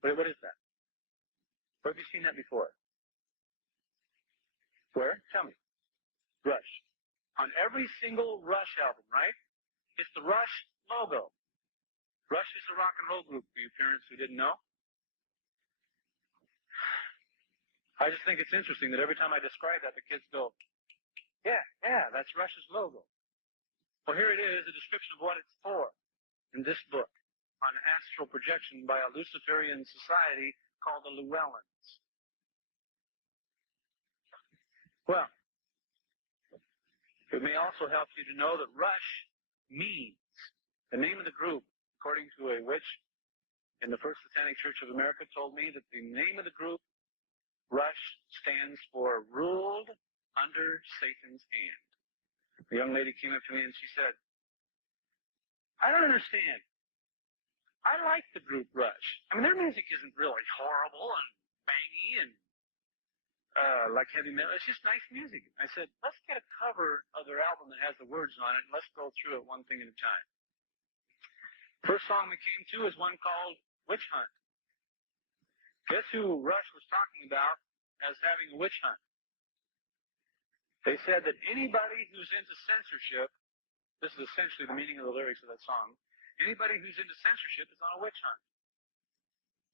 What is that? Where have you seen that before? Where? Tell me. Rush. On every single Rush album, right? It's the Rush logo. Rush is a rock and roll group for you parents who didn't know. I just think it's interesting that every time I describe that, the kids go, yeah, that's Rush's logo. Well, here it is, a description of what it's for in this book on astral projection by a Luciferian society called the Llewellyns. Well, it may also help you to know that Rush means, the name of the group, according to a witch in the First Satanic Church of America, told me that the name of the group, Rush, stands for Ruled Under Satan's Hand. The young lady came up to me and she said, I don't understand. I like the group Rush. I mean, their music isn't really horrible and bangy and like heavy metal. It's just nice music. I said, let's get a cover of their album that has the words on it, and let's go through it one thing at a time. First song we came to is one called Witch Hunt. Guess who Rush was talking about as having a witch hunt? They said that anybody who's into censorship, this is essentially the meaning of the lyrics of that song, anybody who's into censorship is on a witch hunt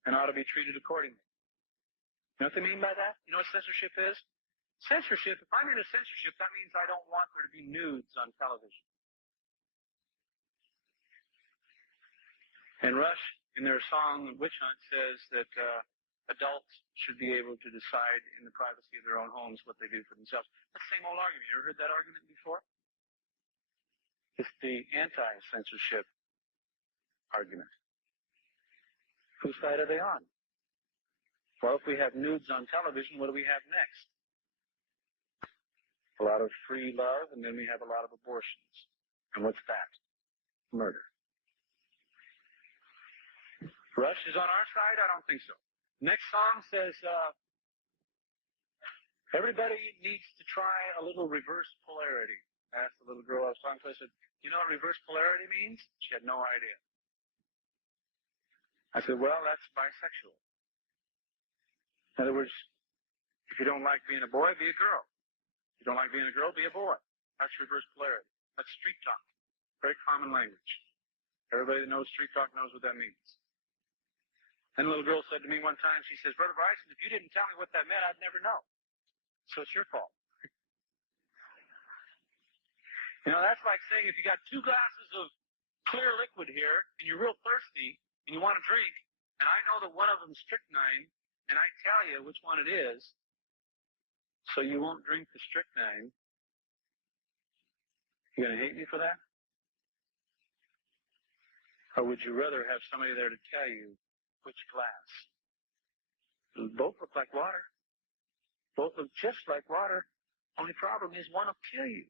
and ought to be treated accordingly. You know what they mean by that? You know what censorship is? Censorship, if I'm into censorship, that means I don't want there to be nudes on television. And Rush, in their song Witch Hunt, says that adults should be able to decide in the privacy of their own homes what they do for themselves. That's the same old argument. You ever heard that argument before? It's the anti-censorship argument. Whose side are they on? Well, if we have nudes on television, what do we have next? A lot of free love, and then we have a lot of abortions. And what's that? Murder. Rush is on our side? I don't think so. Next song says, everybody needs to try a little reverse polarity. I asked the little girl I was talking to, I said, you know what reverse polarity means? She had no idea. I said, well, that's bisexual. In other words, if you don't like being a boy, be a girl. If you don't like being a girl, be a boy. That's reverse polarity. That's street talk. Very common language. Everybody that knows street talk knows what that means. And the little girl said to me one time, she says, Brother Bryson, if you didn't tell me what that meant, I'd never know. So it's your fault. You know, that's like saying if you got 2 glasses of clear liquid here, and you're real thirsty, and you want to drink, and I know that one of them's strychnine, and I tell you which one it is, so you won't drink the strychnine, you going to hate me for that? Or would you rather have somebody there to tell you which glass? Both look like water. Both look just like water. Only problem is one will kill you.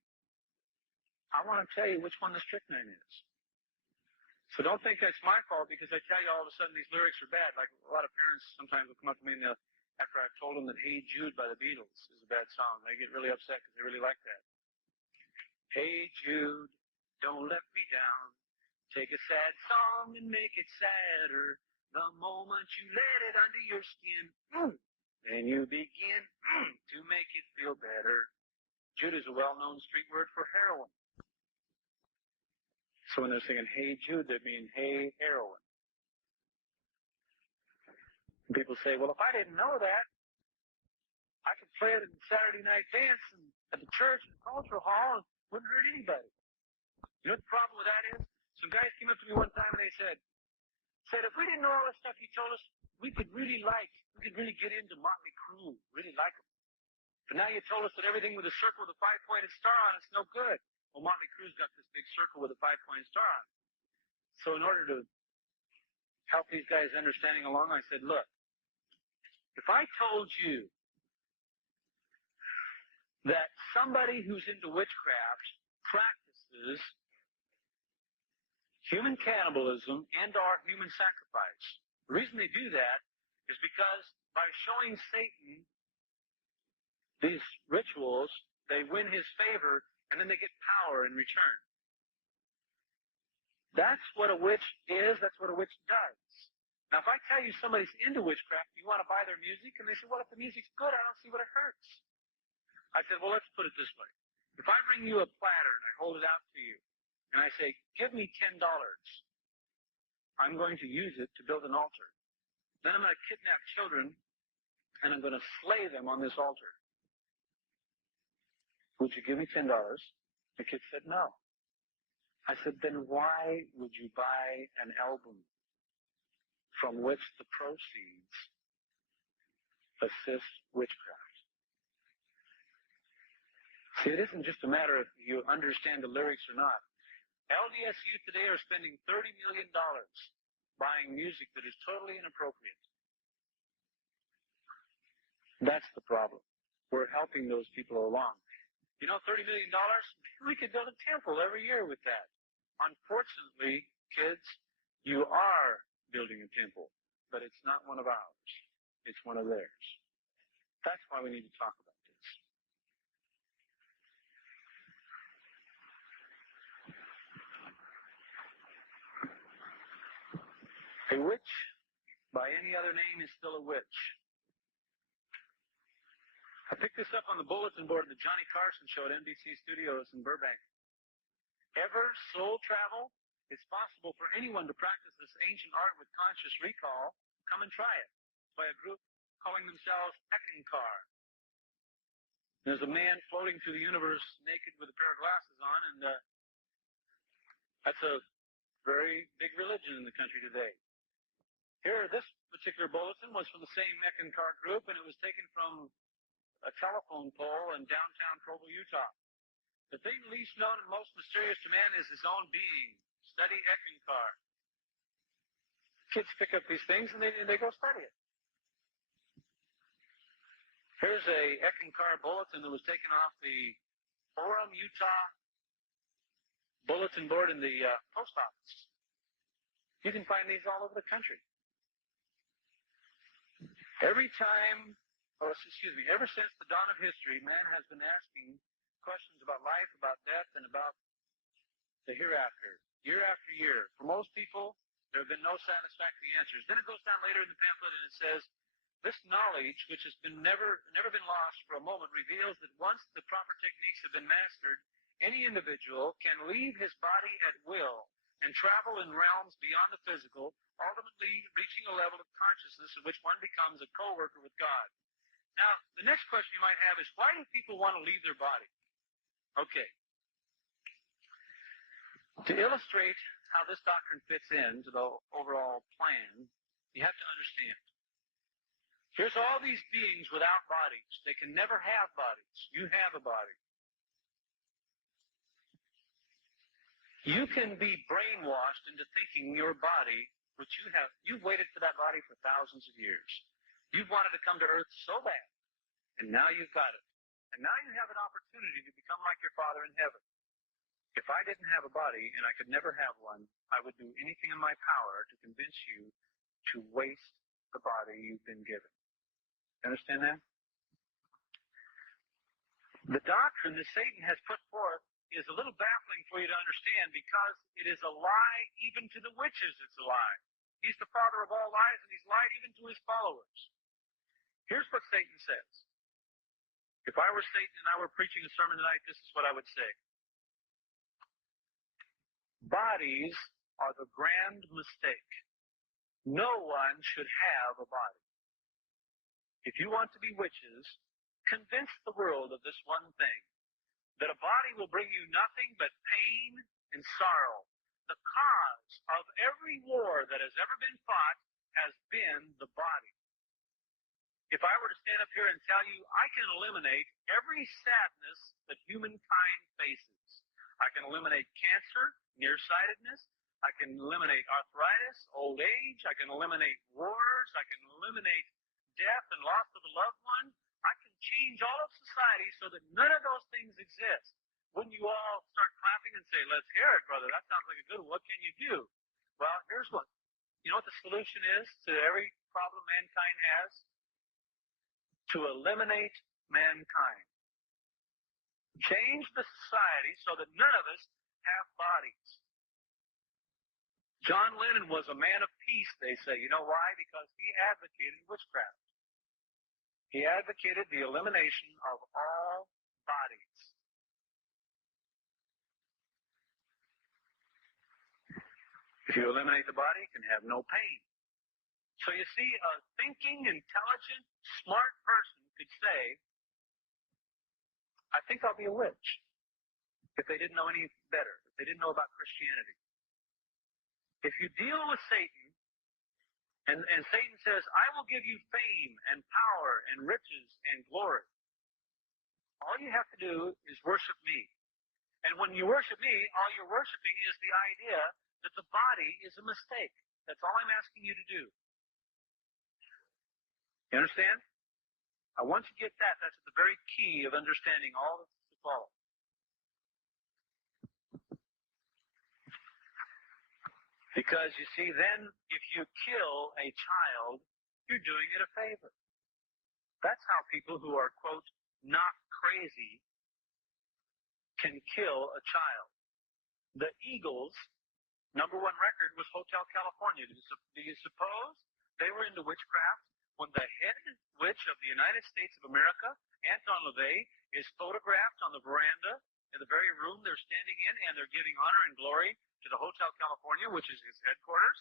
I want to tell you which one the strychnine is. So don't think that's my fault because I tell you all of a sudden these lyrics are bad. Like a lot of parents sometimes will come up to me and after I've told them that Hey Jude by the Beatles is a bad song, they get really upset because they really like that. Hey Jude, don't let me down. Take a sad song and make it sadder. The moment you let it under your skin, then you begin to make it feel better. Jude is a well-known street word for heroin. So when they're singing, Hey Jude, they mean, hey, heroin. And people say, well, if I didn't know that, I could play it in Saturday night dance and at the church and the cultural hall and wouldn't hurt anybody. You know what the problem with that is? Some guys came up to me one time and they said, if we didn't know all this stuff you told us, we could really get into Motley Crue, really like them. But now you told us that everything with a circle with a 5-pointed star on it's no good. Well, Motley Crue's got this big circle with a 5-pointed star on it. So in order to help these guys understanding along, I said, look, if I told you that somebody who's into witchcraft practices human cannibalism and or human sacrifice. The reason they do that is because by showing Satan these rituals, they win his favor, and then they get power in return. That's what a witch is. That's what a witch does. Now, if I tell you somebody's into witchcraft, you want to buy their music, and they say, well, if the music's good, I don't see what it hurts. I said, well, let's put it this way. If I bring you a platter and I hold it out to you, and I say, give me $10, I'm going to use it to build an altar. Then I'm going to kidnap children, and I'm going to slay them on this altar. Would you give me $10? The kid said, no. I said, then why would you buy an album from which the proceeds assist witchcraft? See, it isn't just a matter of you understand the lyrics or not. LDS youth today are spending $30 million buying music that is totally inappropriate. That's the problem. We're helping those people along. You know, $30 million, we could build a temple every year with that. Unfortunately, kids, you are building a temple, but it's not one of ours. It's one of theirs. That's why we need to talk about this. A witch, by any other name, is still a witch. I picked this up on the bulletin board of the Johnny Carson show at NBC Studios in Burbank. Ever soul travel? It's possible for anyone to practice this ancient art with conscious recall. Come and try it. By a group calling themselves A.K.A. There's a man floating through the universe naked with a pair of glasses on, and that's a very big religion in the country today. Here, this particular bulletin was from the same A.K.A. group, and it was taken from a telephone pole in downtown Provo, Utah. The thing least known and most mysterious to man is his own being. Study A.K.A. Kids pick up these things and they go study it. Here's a Eckankar bulletin that was taken off the Orem, Utah bulletin board in the post office. You can find these all over the country. Ever since the dawn of history, man has been asking questions about life, about death, and about the hereafter, year after year. For most people, there have been no satisfactory answers. Then it goes down later in the pamphlet and it says, this knowledge, which has been never been lost for a moment, reveals that once the proper techniques have been mastered, any individual can leave his body at will and travel in realms beyond the physical, ultimately reaching a level of consciousness in which one becomes a co-worker with God. Now, the next question you might have is, why do people want to leave their body? Okay. To illustrate how this doctrine fits into the overall plan, you have to understand. Here's all these beings without bodies. They can never have bodies. You have a body. You can be brainwashed into thinking your body, which you've waited for that body for thousands of years. You've wanted to come to earth so bad, and now you've got it. And now you have an opportunity to become like your Father in heaven. If I didn't have a body, and I could never have one, I would do anything in my power to convince you to waste the body you've been given. You understand that? The doctrine that Satan has put forth is a little baffling for you to understand because it is a lie even to the witches. It's a lie. He's the father of all lies, and he's lied even to his followers. Here's what Satan says. If I were Satan and I were preaching a sermon tonight, this is what I would say. Bodies are the grand mistake. No one should have a body. If you want to be witches, convince the world of this one thing, that a body will bring you nothing but pain and sorrow. The cause of every war that has ever been fought has been the body. If I were to stand up here and tell you I can eliminate every sadness that humankind faces, I can eliminate cancer, nearsightedness, I can eliminate arthritis, old age, I can eliminate wars, I can eliminate death and loss of a loved one, I can change all of society so that none of those things exist. Wouldn't you all start clapping and say, let's hear it, brother, that sounds like a good one, what can you do? Well, here's what. You know what the solution is to every problem mankind has? To eliminate mankind. Change the society so that none of us have bodies. John Lennon was a man of peace, they say. You know why? Because he advocated witchcraft. He advocated the elimination of all bodies. If you eliminate the body, you can have no pain. So you see, a thinking, intelligent, smart person could say, I think I'll be a witch, if they didn't know any better, if they didn't know about Christianity. If you deal with Satan, and Satan says, I will give you fame and power and riches and glory. All you have to do is worship me. And when you worship me, all you're worshiping is the idea that the body is a mistake. That's all I'm asking you to do. You understand? Once you get that, that's the very key of understanding all that's to follow. Because you see, then if you kill a child, you're doing it a favor. That's how people who are, quote, not crazy can kill a child. The Eagles' #1 record was Hotel California. Do you suppose they were into witchcraft when the head witch of the United States of America, Anton LaVey, is photographed on the veranda in the very room they're standing in, and they're giving honor and glory to the Hotel California, which is his headquarters?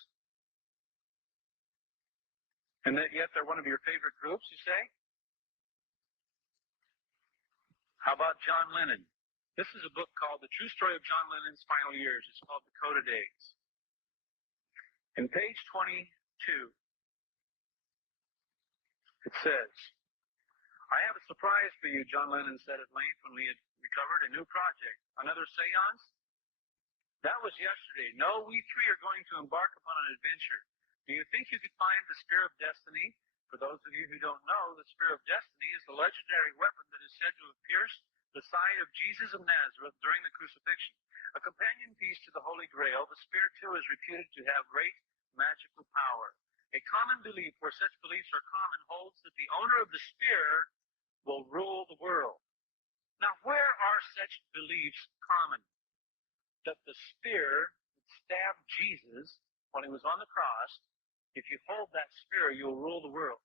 And yet they're one of your favorite groups, you say? How about John Lennon? This is a book called The True Story of John Lennon's Final Years. It's called Dakota Days. In page 22, it says, I have a surprise for you, John Lennon said at length when we had recovered a new project. Another seance? That was yesterday. No, we three are going to embark upon an adventure. Do you think you could find the spear of destiny, For those of you who don't know, the spear of destiny is the legendary weapon that is said to have pierced the side of Jesus of Nazareth during the crucifixion. A companion piece to the Holy Grail, the spear too is reputed to have great magical power. A common belief, where such beliefs are common, holds that the owner of the spear will rule the world. Now, where are such beliefs common? That the spear that stabbed Jesus when he was on the cross, if you hold that spear, you'll rule the world.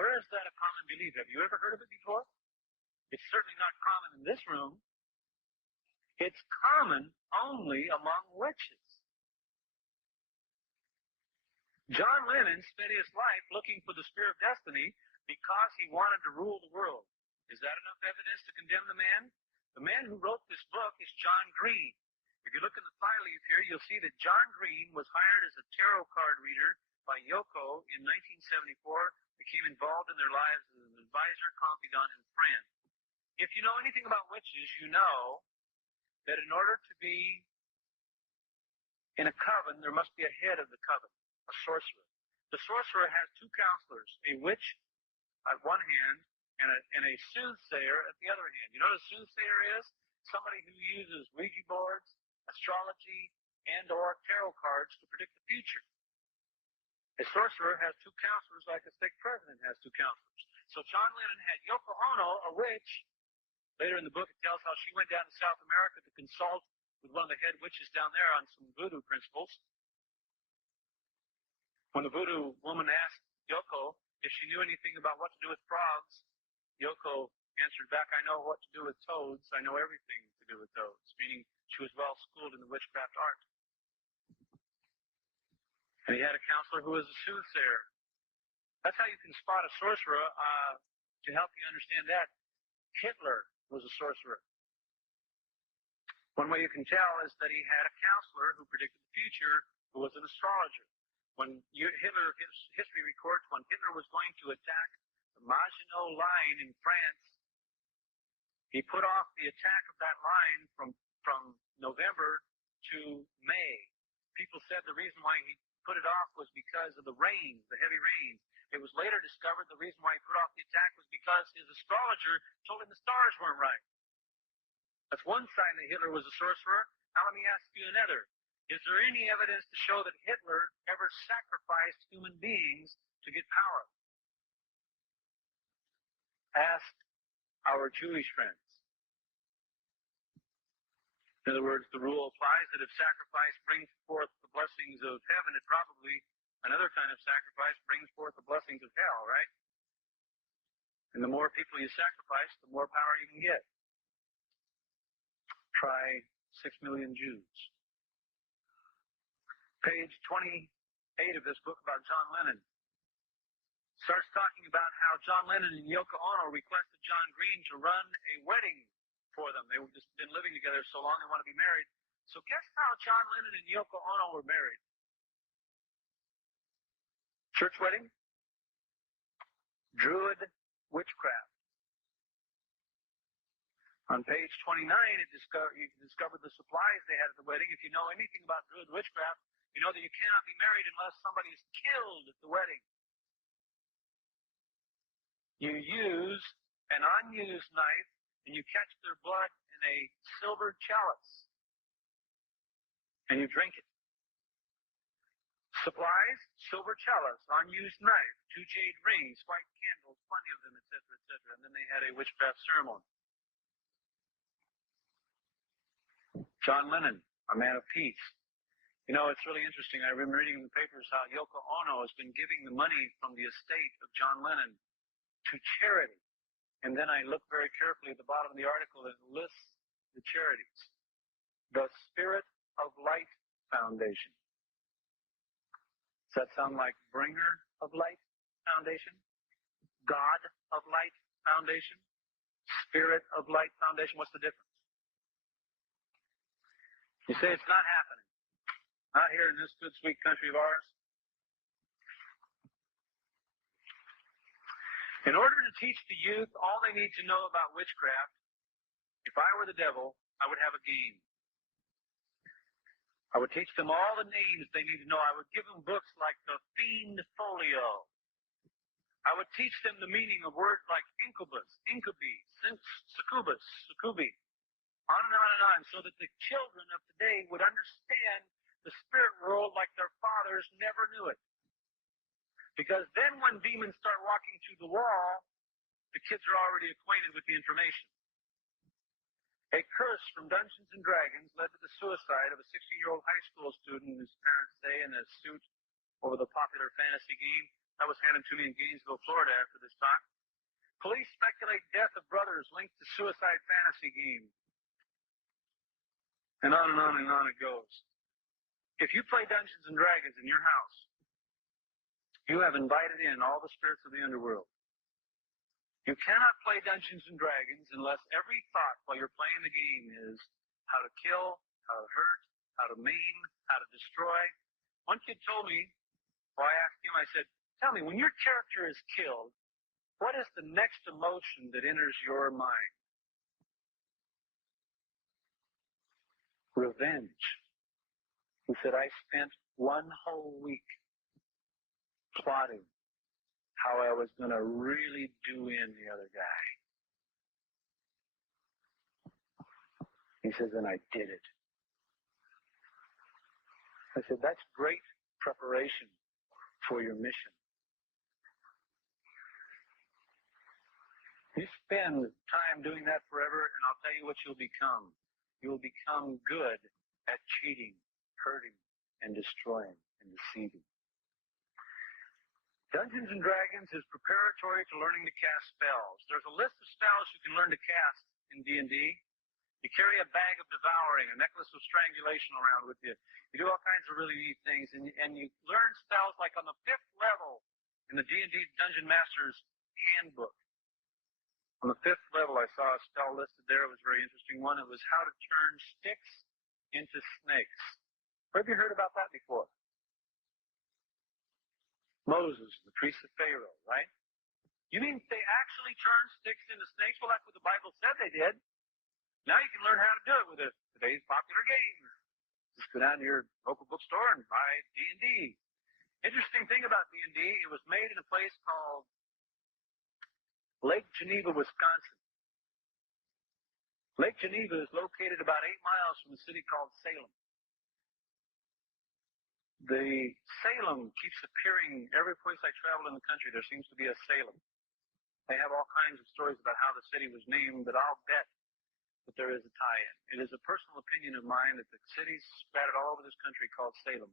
Where is that a common belief? Have you ever heard of it before? It's certainly not common in this room. It's common only among witches. John Lennon spent his life looking for the spear of destiny because he wanted to rule the world. Is that enough evidence to condemn the man? The man who wrote this book is John Green. If you look in the fly leaf here, you'll see that John Green was hired as a tarot card reader by Yoko in 1974, became involved in their lives as an advisor, confidant, and friend. If you know anything about witches, you know that in order to be in a coven, there must be a head of the coven, a sorcerer. The sorcerer has two counselors, a witch at one hand and a soothsayer at the other hand. You know what a soothsayer is? Somebody who uses Ouija boards, astrology, and or tarot cards to predict the future. A sorcerer has two counselors like a stake president has two counselors. So John Lennon had Yoko Ono, a witch. Later in the book it tells how she went down to South America to consult with one of the head witches down there on some voodoo principles. When the voodoo woman asked Yoko if she knew anything about what to do with frogs, Yoko answered back, I know what to do with toads. I know everything to do with toads, meaning she was well schooled in the witchcraft art. And he had a counselor who was a soothsayer. That's how you can spot a sorcerer. To help you understand that, Hitler was a sorcerer. One way you can tell is that he had a counselor who predicted the future, who was an astrologer. When Hitler, his history records, when Hitler was going to attack the Maginot Line in France, he put off the attack of that line from November to May. People said the reason why he put it off was because of the rain, the heavy rains. It was later discovered the reason why he put off the attack was because his astrologer told him the stars weren't right. That's one sign that Hitler was a sorcerer. Now let me ask you another. Is there any evidence to show that Hitler ever sacrificed human beings to get power? Ask our Jewish friends. In other words, the rule applies that if sacrifice brings forth the blessings of heaven, it probably, another kind of sacrifice, brings forth the blessings of hell, right? And the more people you sacrifice, the more power you can get. Try 6 million Jews. Page 28 of this book about John Lennon starts talking about how John Lennon and Yoko Ono requested John Green to run a wedding for them. They've just been living together so long they want to be married. So guess how John Lennon and Yoko Ono were married? Church wedding? Druid witchcraft. On page 29, you can discover the supplies they had at the wedding. If you know anything about Druid witchcraft, you know that you cannot be married unless somebody is killed at the wedding. You use an unused knife and you catch their blood in a silver chalice and you drink it. Supplies, silver chalice, unused knife, 2 jade rings, white candles, plenty of them, etc., etc. And then they had a witchcraft ceremony. John Lennon, a man of peace. You know, it's really interesting. I've been reading in the papers how Yoko Ono has been giving the money from the estate of John Lennon to charity. And then I look very carefully at the bottom of the article and it lists the charities. The Spirit of Light Foundation. Does that sound like Bringer of Light Foundation? God of Light Foundation? Spirit of Light Foundation? What's the difference? You say it's not happening. Not here in this good, sweet country of ours. In order to teach the youth all they need to know about witchcraft, if I were the devil, I would have a game. I would teach them all the names they need to know. I would give them books like the Fiend Folio. I would teach them the meaning of words like incubus, incubi, succubus, succubi, on and on and on, so that the children of today would understand the spirit world like their fathers never knew it. Because then when demons start walking through the wall, the kids are already acquainted with the information. A curse from Dungeons and Dragons led to the suicide of a 16-year-old high school student, his parents say, in a suit over the popular fantasy game. That was handed to me in Gainesville, Florida after this talk. Police speculate death of brothers linked to suicide fantasy game. And on and on and on it goes. If you play Dungeons and Dragons in your house, you have invited in all the spirits of the underworld. You cannot play Dungeons and Dragons unless every thought while you're playing the game is how to kill, how to hurt, how to maim, how to destroy. One kid told me, well, I asked him, I said, tell me, when your character is killed, what is the next emotion that enters your mind? Revenge. He said, I spent one whole week plotting how I was going to really do in the other guy. He says, and I did it. I said, that's great preparation for your mission. You spend time doing that forever, and I'll tell you what you'll become. You'll become good at cheating, hurting, and destroying, and deceiving. Dungeons and Dragons is preparatory to learning to cast spells. There's a list of spells you can learn to cast in D&D. You carry a bag of devouring, a necklace of strangulation around with you. You do all kinds of really neat things, and you learn spells like on the 5th level in the D&D Dungeon Master's Handbook. On the 5th level, I saw a spell listed there. It was a very interesting one. It was how to turn sticks into snakes. Have you heard about that before? Moses, the priest of Pharaoh, right? You mean they actually turned sticks into snakes? Well, that's what the Bible said they did. Now you can learn how to do it with today's popular game. Just go down to your local bookstore and buy D&D. Interesting thing about D&D, it was made in a place called Lake Geneva, Wisconsin. Lake Geneva is located about 8 miles from a city called Salem. The Salem keeps appearing every place I travel in the country. There seems to be a Salem. They have all kinds of stories about how the city was named, but I'll bet that there is a tie-in. It is a personal opinion of mine that the cities scattered all over this country called Salem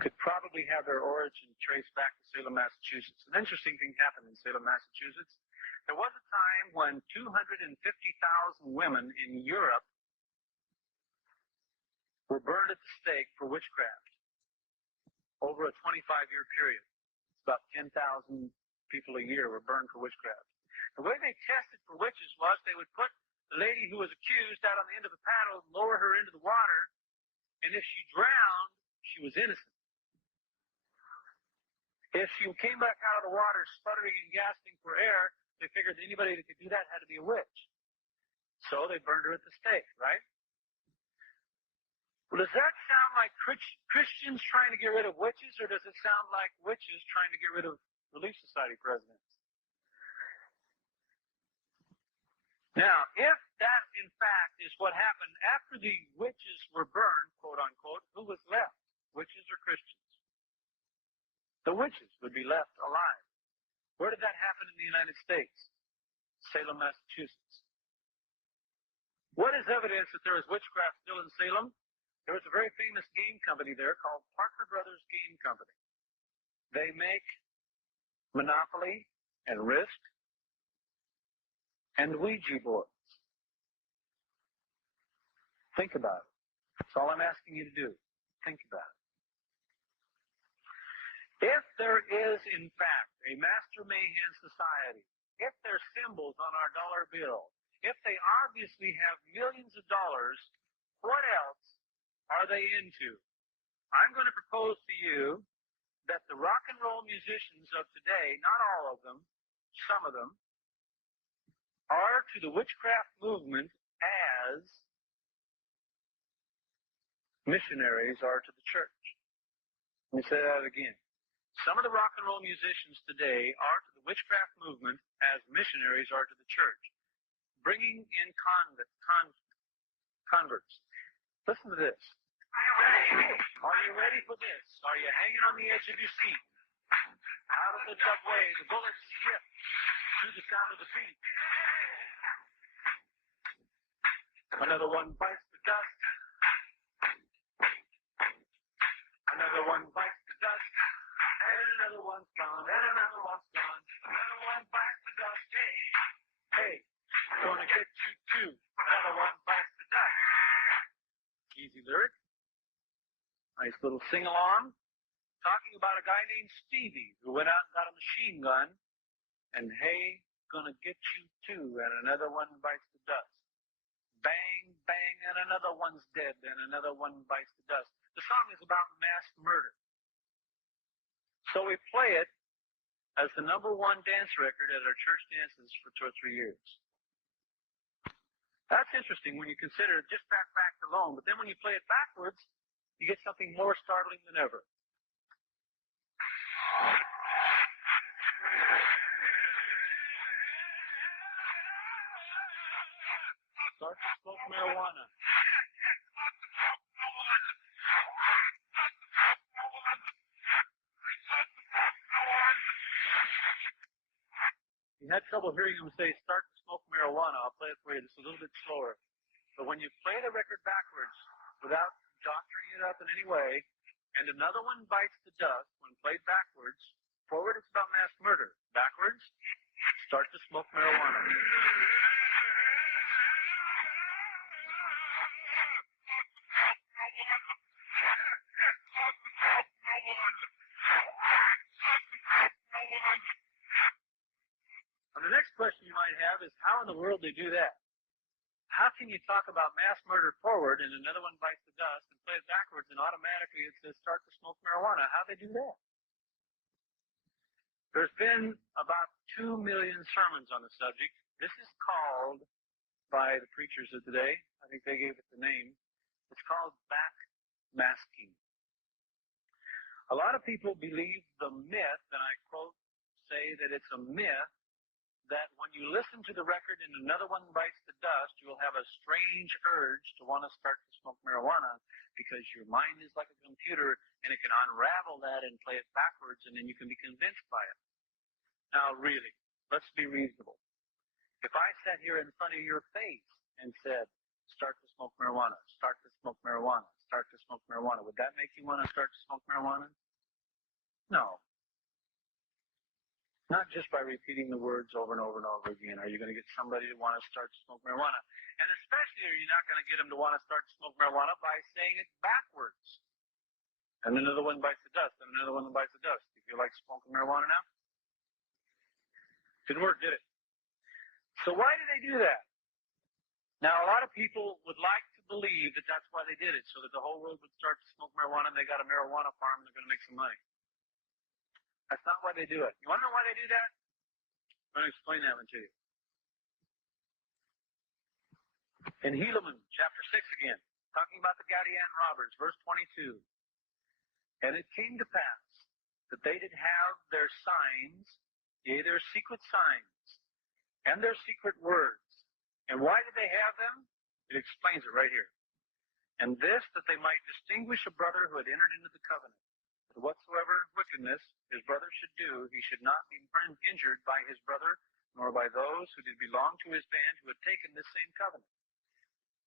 could probably have their origin traced back to Salem, Massachusetts. An interesting thing happened in Salem, Massachusetts. There was a time when 250,000 women in Europe were burned at the stake for witchcraft over a 25-year period. It's about 10,000 people a year were burned for witchcraft. The way they tested for witches was they would put the lady who was accused out on the end of a paddle, lower her into the water, and if she drowned, she was innocent. If she came back out of the water sputtering and gasping for air, they figured anybody that could do that had to be a witch. So they burned her at the stake, right? Well, does that sound like Christians trying to get rid of witches, or does it sound like witches trying to get rid of Relief Society presidents? Now, if that, in fact, is what happened after the witches were burned, quote unquote, who was left? Witches or Christians? The witches would be left alive. Where did that happen in the United States? Salem, Massachusetts. What is evidence that there is witchcraft still in Salem? There was a very famous game company there called Parker Brothers Game Company. They make Monopoly and Risk and Ouija boards. Think about it. That's all I'm asking you to do. Think about it. If there is, in fact, a master mayhem society, if there's symbols on our dollar bill, if they obviously have millions of dollars, what else are they into? I'm going to propose to you that the rock and roll musicians of today, not all of them, some of them, are to the witchcraft movement as missionaries are to the church. Let me say that again. Some of the rock and roll musicians today are to the witchcraft movement as missionaries are to the church, bringing in converts. Listen to this. Are you ready for this? Are you hanging on the edge of your seat? Out of the subway, the bullets rip to the sound of the beat. Another one bites the dust. Another one bites the dust. And another one's gone. And another one's gone. Another one bites the dust. Hey, hey, gonna get you too. Another one bites the dust. Easy lyric. Nice little sing-along. Talking about a guy named Stevie who went out and got a machine gun. And hey, gonna get you too. And another one bites the dust. Bang, bang, and another one's dead. And another one bites the dust. The song is about mass murder. So we play it as the #1 dance record at our church dances for 2 or 3 years. That's interesting when you consider just that fact alone. But then when you play it backwards, you get something more startling than ever. Start to smoke marijuana. You had trouble hearing him say, start to smoke marijuana. I'll play it for you just a little bit slower. But when you play the record backwards, without doctoring it up in any way, and another one bites the dust, when played backwards, forward it's about mass murder. Backwards, start to smoke marijuana. The next question you might have is, how in the world do they do that? How can you talk about mass murder forward and another one bites the dust and play it backwards and automatically it says start to smoke marijuana? How do they do that? There's been about 2 million sermons on the subject. This is called, by the preachers of today, I think they gave it the name, it's called backmasking. A lot of people believe the myth, and I quote, say that it's a myth, that when you listen to the record and another one bites the dust, you will have a strange urge to want to start to smoke marijuana because your mind is like a computer and it can unravel that and play it backwards and then you can be convinced by it. Now really, let's be reasonable. If I sat here in front of your face and said, start to smoke marijuana, start to smoke marijuana, start to smoke marijuana, would that make you want to start to smoke marijuana? No. Not just by repeating the words over and over and over again. Are you going to get somebody to want to start to smoke marijuana? And especially are you not going to get them to want to start to smoke marijuana by saying it backwards. And another one bites the dust, and another one bites the dust. Do you feel like smoking marijuana now? Didn't work, did it? So why did they do that? Now, a lot of people would like to believe that that's why they did it, so that the whole world would start to smoke marijuana and they got a marijuana farm and they're going to make some money. That's not why they do it. You want to know why they do that? I'm going to explain that one to you. In Helaman, chapter 6 again, talking about the Gadian robbers, verse 22. And it came to pass that they did have their signs, yea, their secret signs, and their secret words. And why did they have them? It explains it right here. And this, that they might distinguish a brother who had entered into the covenant. That whatsoever wickedness his brother should do, he should not be injured by his brother, nor by those who did belong to his band who had taken this same covenant.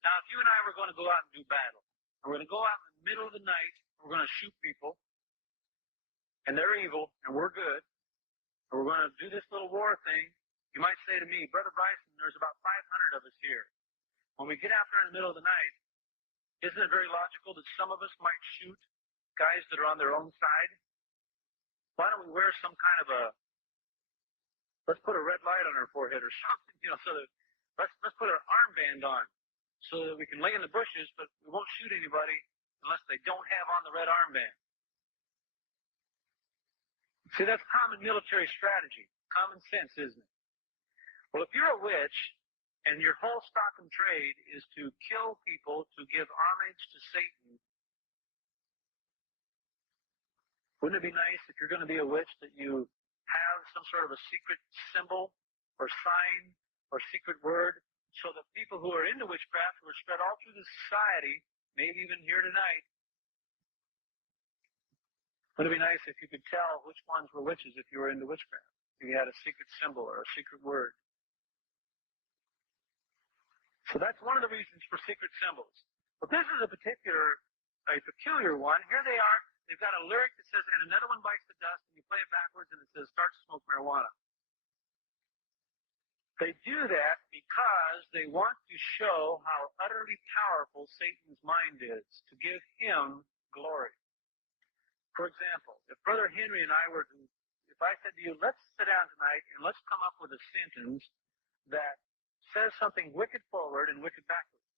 Now, if you and I were going to go out and do battle, and we're going to go out in the middle of the night, and we're going to shoot people, and they're evil, and we're good, and we're going to do this little war thing, you might say to me, Brother Bryson, there's about 500 of us here. When we get out there in the middle of the night, isn't it very logical that some of us might shoot guys that are on their own side? Why don't we wear some kind of let's put a red light on our forehead or something, so that let's put an armband on so that we can lay in the bushes, but we won't shoot anybody unless they don't have on the red armband. See, that's common military strategy, common sense, isn't it? Well, if you're a witch and your whole stock and trade is to kill people to give homage to Satan, Wouldn't it be nice if you're going to be a witch that you have some sort of a secret symbol or sign or secret word so that people who are into witchcraft, who are spread all through the society, maybe even here tonight, wouldn't it be nice if you could tell which ones were witches if you were into witchcraft? If you had a secret symbol or a secret word. So that's one of the reasons for secret symbols. But this is a peculiar one. Here they are. They've got a lyric that says, and another one bites the dust, and you play it backwards, and it says, start to smoke marijuana. They do that because they want to show how utterly powerful Satan's mind is, to give him glory. For example, if Brother Henry and I were to, if I said to you, let's sit down tonight and let's come up with a sentence that says something wicked forward and wicked backwards,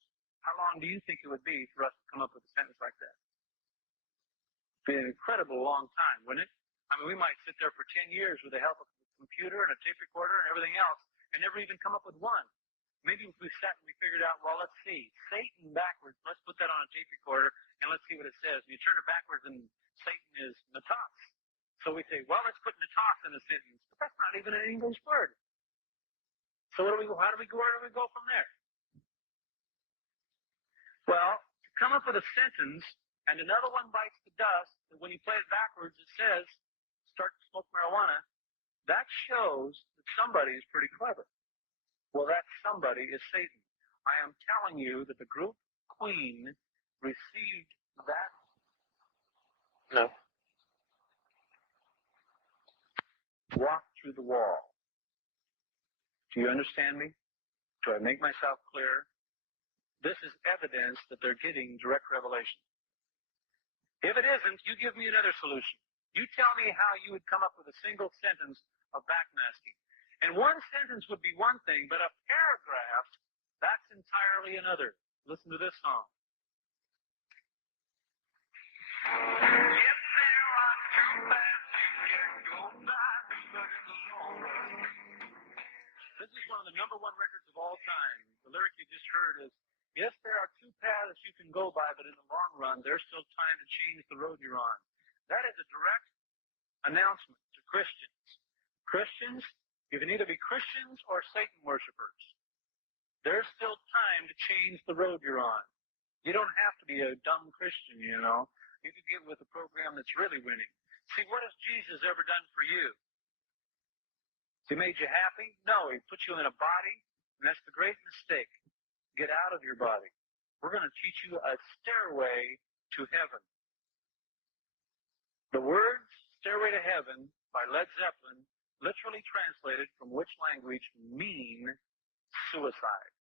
how long do you think it would be for us to come up with a sentence like that? It'd be an incredible long time, wouldn't it? I mean, we might sit there for 10 years with the help of a computer and a tape recorder and everything else and never even come up with one. Maybe if we sat and we figured out, well, let's see, Satan backwards, let's put that on a tape recorder and let's see what it says. And you turn it backwards and Satan is Natas. So we say, well, let's put Natas in a sentence. But that's not even an English word. So how do we go from there? Well, to come up with a sentence and another one bites the dust, and when you play it backwards, it says, start to smoke marijuana, that shows that somebody is pretty clever. Well, that somebody is Satan. I am telling you that the group queen received that. No. Walk through the wall. Do you understand me? Do I make myself clear? This is evidence that they're getting direct revelation. If it isn't, you give me another solution. You tell me how you would come up with a single sentence of backmasking. And one sentence would be one thing, but a paragraph, that's entirely another. Listen to this song. This is one of the #1 records of all time. The lyric you just heard is, yes, there are two paths you can go by, but in the long run, there's still time to change the road you're on. That is a direct announcement to Christians. Christians, you can either be Christians or Satan worshipers. There's still time to change the road you're on. You don't have to be a dumb Christian, you know. You can get with a program that's really winning. See, what has Jesus ever done for you? Has he made you happy? No, he put you in a body, and that's the great mistake. Get out of your body. We're going to teach you a stairway to heaven. The words Stairway to Heaven by Led Zeppelin, literally translated from which language, mean suicide.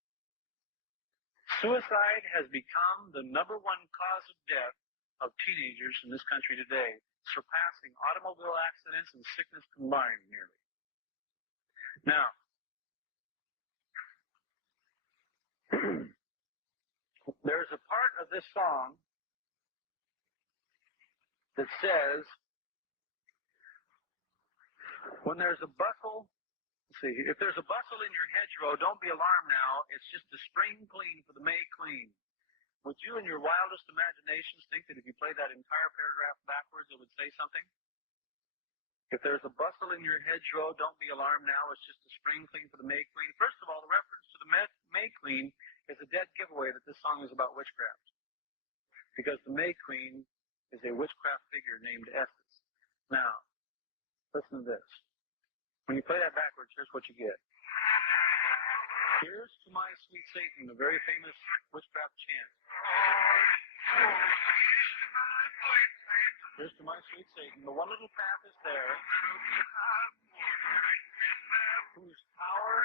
Suicide has become the #1 cause of death of teenagers in this country today, surpassing automobile accidents and sickness combined nearly. Now, there's a part of this song that says, when there's a bustle, let's see, if there's a bustle in your hedgerow, don't be alarmed now. It's just the spring clean for the May clean. Would you in your wildest imaginations think that if you played that entire paragraph backwards, it would say something? If there's a bustle in your hedgerow, don't be alarmed now. It's just the spring clean for the May clean. First of all, the reference to the May clean is a dead giveaway that this song is about witchcraft. Because the May queen is a witchcraft figure named Estes. Now, listen to this. When you play that backwards, here's what you get. Here's to my sweet Satan, the very famous witchcraft chant. Here's to my sweet Satan, the one little path is there, whose power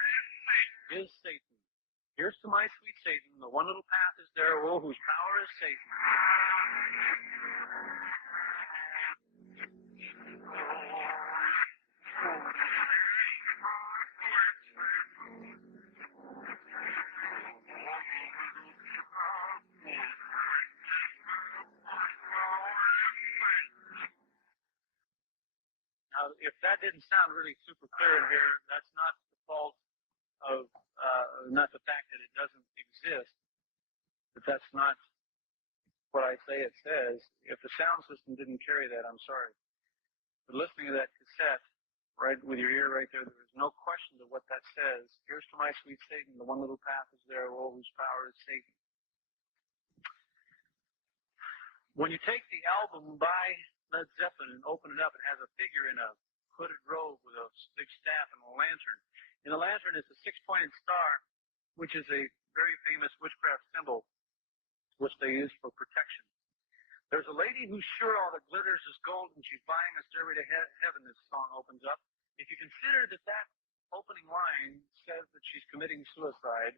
is Satan. Here's to my sweet Satan, the one little path is there, oh, whose power is Satan. Now, if that didn't sound really super clear in here, that's not the fault of, not the fact that it doesn't exist, but that's not what I say it says. If the sound system didn't carry that, I'm sorry. But listening to that cassette, right with your ear right there, there is no question of what that says. Here's to my sweet Satan, the one little path is there, woe whose power is Satan. When you take the album by Led Zeppelin and open it up, it has a figure in a hooded robe with a big staff and a lantern. In the lantern is a six-pointed star, which is a very famous witchcraft symbol, which they use for protection. There's a lady who's sure all that glitters is gold, and she's buying a stairway to heaven, this song opens up. If you consider that that opening line says that she's committing suicide,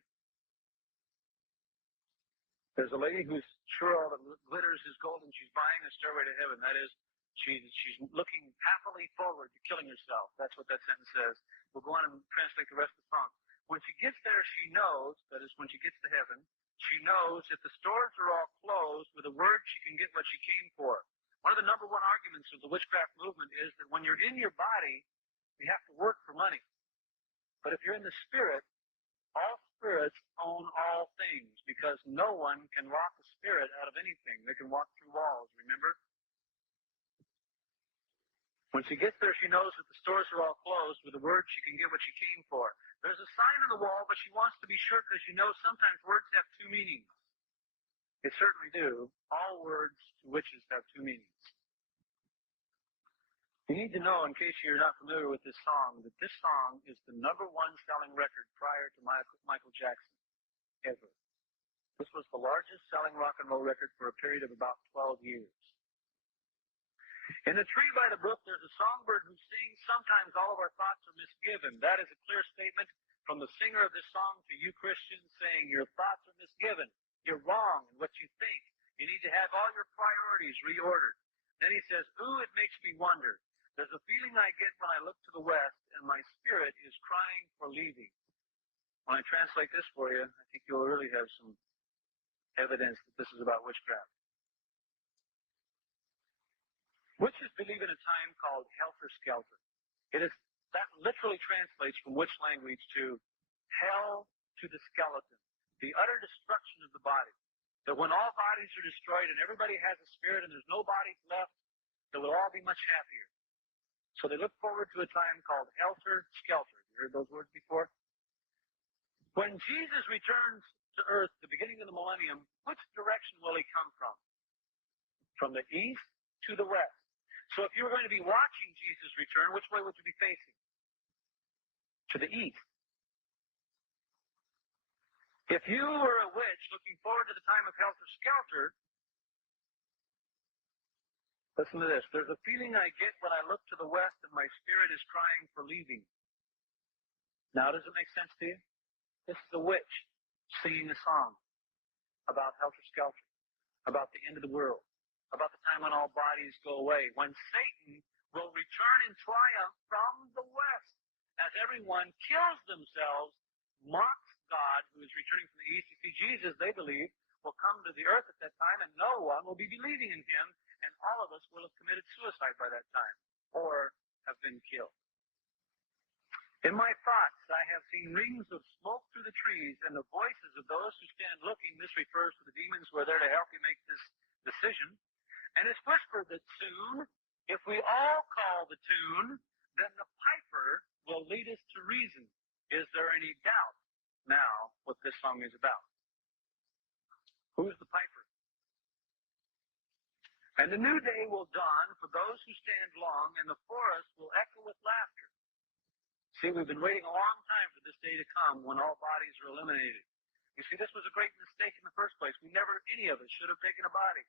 there's a lady who's sure all that glitters is gold, and she's buying a stairway to heaven. That is, she's looking happily forward to killing herself. That's what that sentence says. We'll go on and translate the rest of the song. When she gets there, she knows, that is, when she gets to heaven, she knows if the stores are all closed, with a word she can get what she came for. One of the number one arguments of the witchcraft movement is that when you're in your body, you have to work for money. But if you're in the spirit, all spirits own all things, because no one can lock a spirit out of anything. They can walk through walls, remember? When she gets there, she knows that the stores are all closed. With a word, she can get what she came for. There's a sign on the wall, but she wants to be sure, because you know sometimes words have two meanings. They certainly do. All words to witches have two meanings. You need to know, in case you're not familiar with this song, that this song is the number one selling record prior to Michael Jackson, ever. This was the largest selling rock and roll record for a period of about 12 years. In the tree by the brook, there's a songbird who sings, sometimes all of our thoughts are misgiven. That is a clear statement from the singer of this song to you Christians, saying your thoughts are misgiven. You're wrong in what you think. You need to have all your priorities reordered. Then he says, ooh, it makes me wonder. There's a feeling I get when I look to the west, and my spirit is crying for leaving. When I translate this for you, I think you'll really have some evidence that this is about witchcraft. Witches believe in a time called helter-skelter. That literally translates from witch language to hell to the skeleton, the utter destruction of the body. That when all bodies are destroyed and everybody has a spirit and there's no bodies left, they will all be much happier. So they look forward to a time called helter-skelter. You heard those words before? When Jesus returns to earth, the beginning of the millennium, which direction will he come from? From the east to the west. So if you were going to be watching Jesus return, which way would you be facing? To the east. If you were a witch looking forward to the time of helter-skelter, listen to this. There's a feeling I get when I look to the west and my spirit is crying for leaving. Now, does it make sense to you? This is a witch singing a song about helter-skelter, about the end of the world, about the time when all bodies go away, when Satan will return in triumph from the west as everyone kills themselves, mocks God who is returning from the east. You see, Jesus, they believe, will come to the earth at that time, and no one will be believing in him, and all of us will have committed suicide by that time, or have been killed. In my thoughts, I have seen rings of smoke through the trees, and the voices of those who stand looking. This refers to the demons who are there to help you make this decision. And it's whispered that soon, if we all call the tune, then the piper will lead us to reason. Is there any doubt now what this song is about? Who's the piper? And the new day will dawn for those who stand long, and the forest will echo with laughter. See, we've been waiting a long time for this day to come when all bodies are eliminated. You see, this was a great mistake in the first place. Any of us should have taken a body.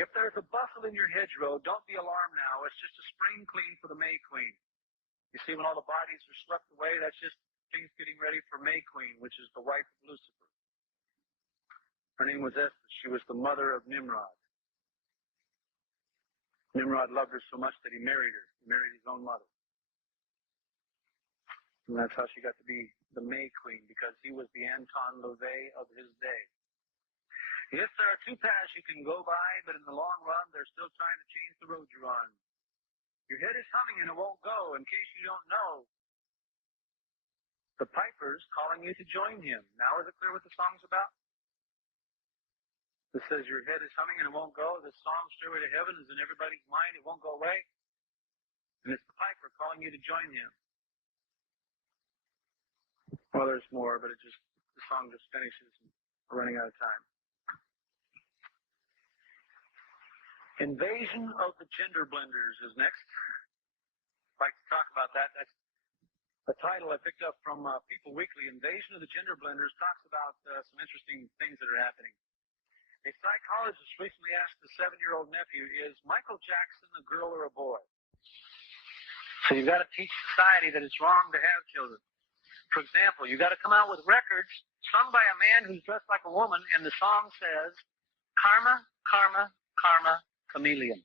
If there's a bustle in your hedgerow, don't be alarmed now. It's just a spring clean for the May Queen. You see, when all the bodies are swept away, that's just things getting ready for May Queen, which is the wife of Lucifer. Her name was Esther. She was the mother of Nimrod. Nimrod loved her so much that he married her. He married his own mother. And that's how she got to be the May Queen, because he was the Anton LaVey of his day. Yes, there are two paths you can go by, but in the long run, they're still trying to change the road you're on. Your head is humming and it won't go. In case you don't know, the piper's calling you to join him. Now is it clear what the song's about? that says your head is humming and it won't go. The song Stairway to Heaven is in everybody's mind. It won't go away. And it's the piper calling you to join him. Well, there's more, but the song just finishes and we're running out of time. Invasion of the Gender Blenders is next. I'd like to talk about that. That's a title I picked up from People Weekly. Invasion of the Gender Blenders talks about some interesting things that are happening. A psychologist recently asked the 7-year-old nephew, is Michael Jackson a girl or a boy? So you've got to teach society that it's wrong to have children. For example, you've got to come out with records sung by a man who's dressed like a woman, and the song says, karma, karma, karma, chameleon.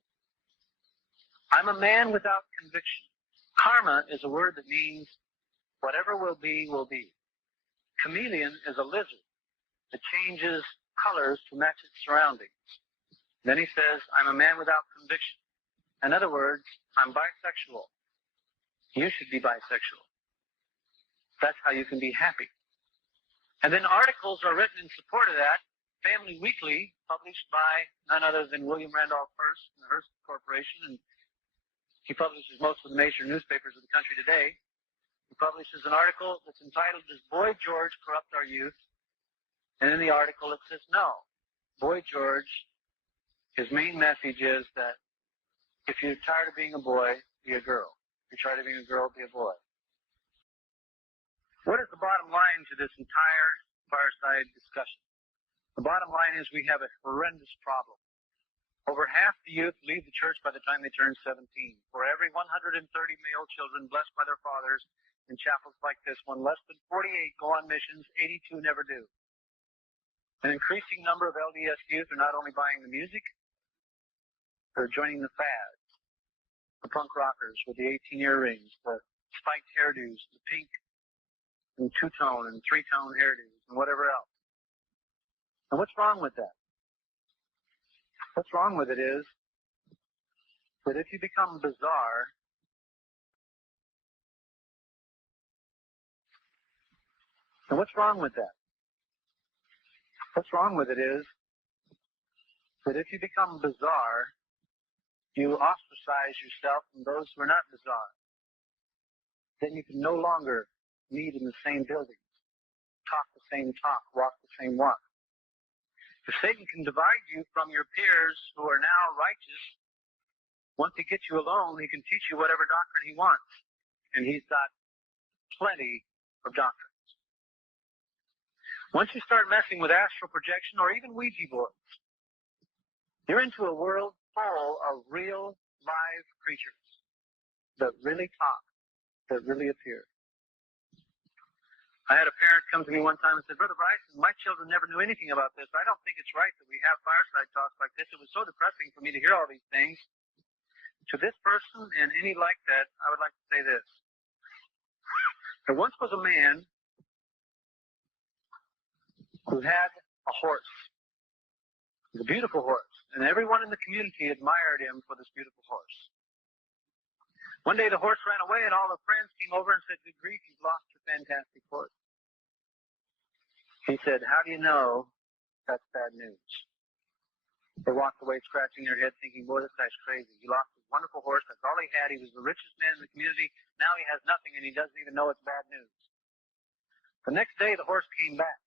I'm a man without conviction. Karma is a word that means whatever will be, will be. Chameleon is a lizard that changes colors to match its surroundings. Then he says, I'm a man without conviction. In other words, I'm bisexual. You should be bisexual. That's how you can be happy. And then articles are written in support of that. Family Weekly, published by none other than William Randolph Hearst and the Hearst Corporation, and he publishes most of the major newspapers of the country today. He publishes an article that's entitled, Does Boy George Corrupt Our Youth? And in the article it says, no. Boy George, his main message is that if you're tired of being a boy, be a girl. If you're tired of being a girl, be a boy. What is the bottom line to this entire fireside discussion? The bottom line is we have a horrendous problem. Over half the youth leave the church by the time they turn 17. For every 130 male children blessed by their fathers in chapels like this one, less than 48 go on missions, 82 never do. An increasing number of LDS youth are not only buying the music, they're joining the fads. The punk rockers with the 18 earrings, the spiked hairdos, the pink and two-tone and three-tone hairdos, and whatever else. And what's wrong with that? What's wrong with it is that if you become bizarre, and what's wrong with that? What's wrong with it is that if you become bizarre, you ostracize yourself from those who are not bizarre. Then you can no longer meet in the same buildings, talk the same talk, walk the same walk. If Satan can divide you from your peers who are now righteous, once he gets you alone, he can teach you whatever doctrine he wants. And he's got plenty of doctrines. Once you start messing with astral projection or even Ouija boards, you're into a world full of real, live creatures that really talk, that really appear. I had a parent come to me one time and said, Brother Bryson, my children never knew anything about this. I don't think it's right that we have fireside talks like this. It was so depressing for me to hear all these things. To this person and any like that, I would like to say this. There once was a man who had a horse. It was a beautiful horse, and everyone in the community admired him for this beautiful horse. One day the horse ran away, and all the friends came over and said, Good grief, you've lost your fantastic horse. He said, How do you know that's bad news? They walked away scratching their head thinking, boy, this guy's crazy. He lost his wonderful horse. That's all he had. He was the richest man in the community. Now he has nothing, and he doesn't even know it's bad news. The next day the horse came back.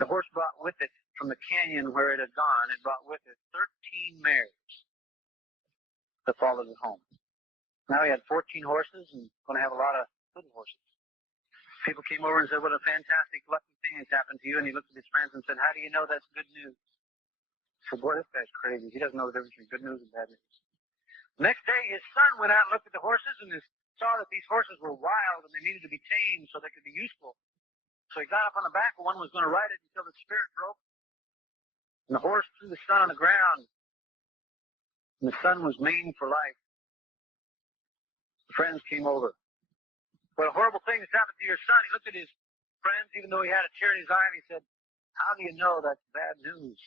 The horse brought with it, from the canyon where it had gone, it brought with it 13 mares that followed it home. Now he had 14 horses and going to have a lot of little horses. People came over and said, what a fantastic, lucky thing has happened to you. And he looked at his friends and said, how do you know that's good news? I said, boy, this guy's crazy. He doesn't know the difference between good news and bad news. The next day, his son went out and looked at the horses and saw that these horses were wild and they needed to be tamed so they could be useful. So he got up on the back of one, was going to ride it until the spirit broke. And the horse threw the son on the ground. And the son was maimed for life. The friends came over. What a horrible thing has happened to your son. He looked at his friends, even though he had a tear in his eye, and he said, how do you know that's bad news?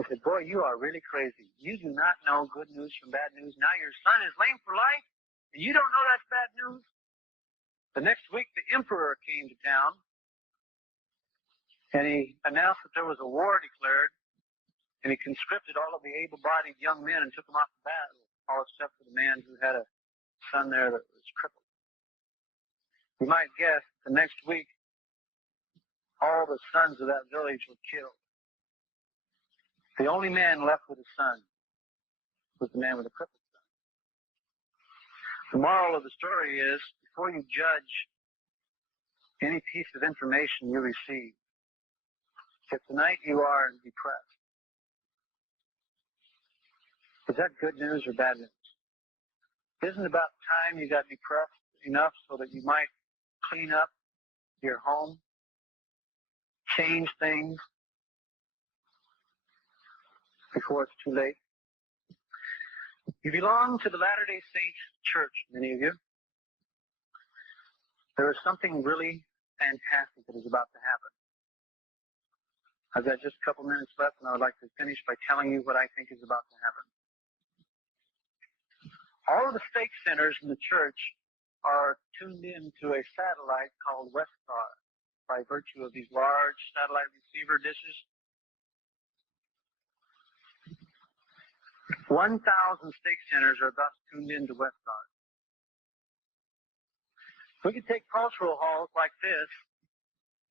I said, boy, you are really crazy. You do not know good news from bad news. Now your son is lame for life, and you don't know that's bad news? The next week, the emperor came to town. And he announced that there was a war declared, and he conscripted all of the able-bodied young men and took them off the battle, all except for the man who had a son there that was crippled. You might guess the next week, all the sons of that village were killed. The only man left with a son was the man with a crippled son. The moral of the story is, before you judge any piece of information you receive, if tonight you are depressed, is that good news or bad news? Isn't it about time you got depressed enough so that you might clean up your home, change things before it's too late? You belong to the Latter-day Saints Church, many of you. There is something really fantastic that is about to happen. I've got just a couple minutes left, and I would like to finish by telling you what I think is about to happen. All of the stake centers in the church are tuned into a satellite called Westar by virtue of these large satellite receiver dishes. 1,000 stake centers are thus tuned into Westar. We could take cultural halls like this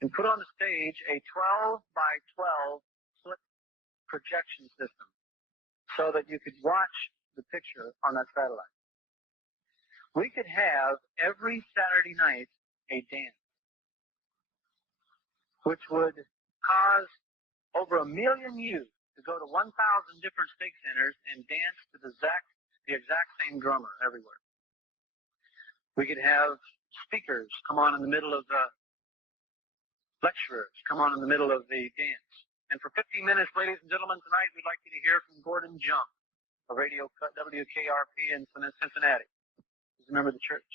and put on the stage a 12 by 12 foot projection system so that you could watch the picture on that satellite. We could have every Saturday night a dance, which would cause over 1 million youth to go to 1,000 different stake centers and dance to the exact same drummer everywhere. We could have speakers come on in the middle of the lecturers come on in the middle of the dance. And for 15 minutes, ladies and gentlemen, tonight we'd like you to hear from Gordon Jump, a radio WKRP in Cincinnati. He's a member of the church.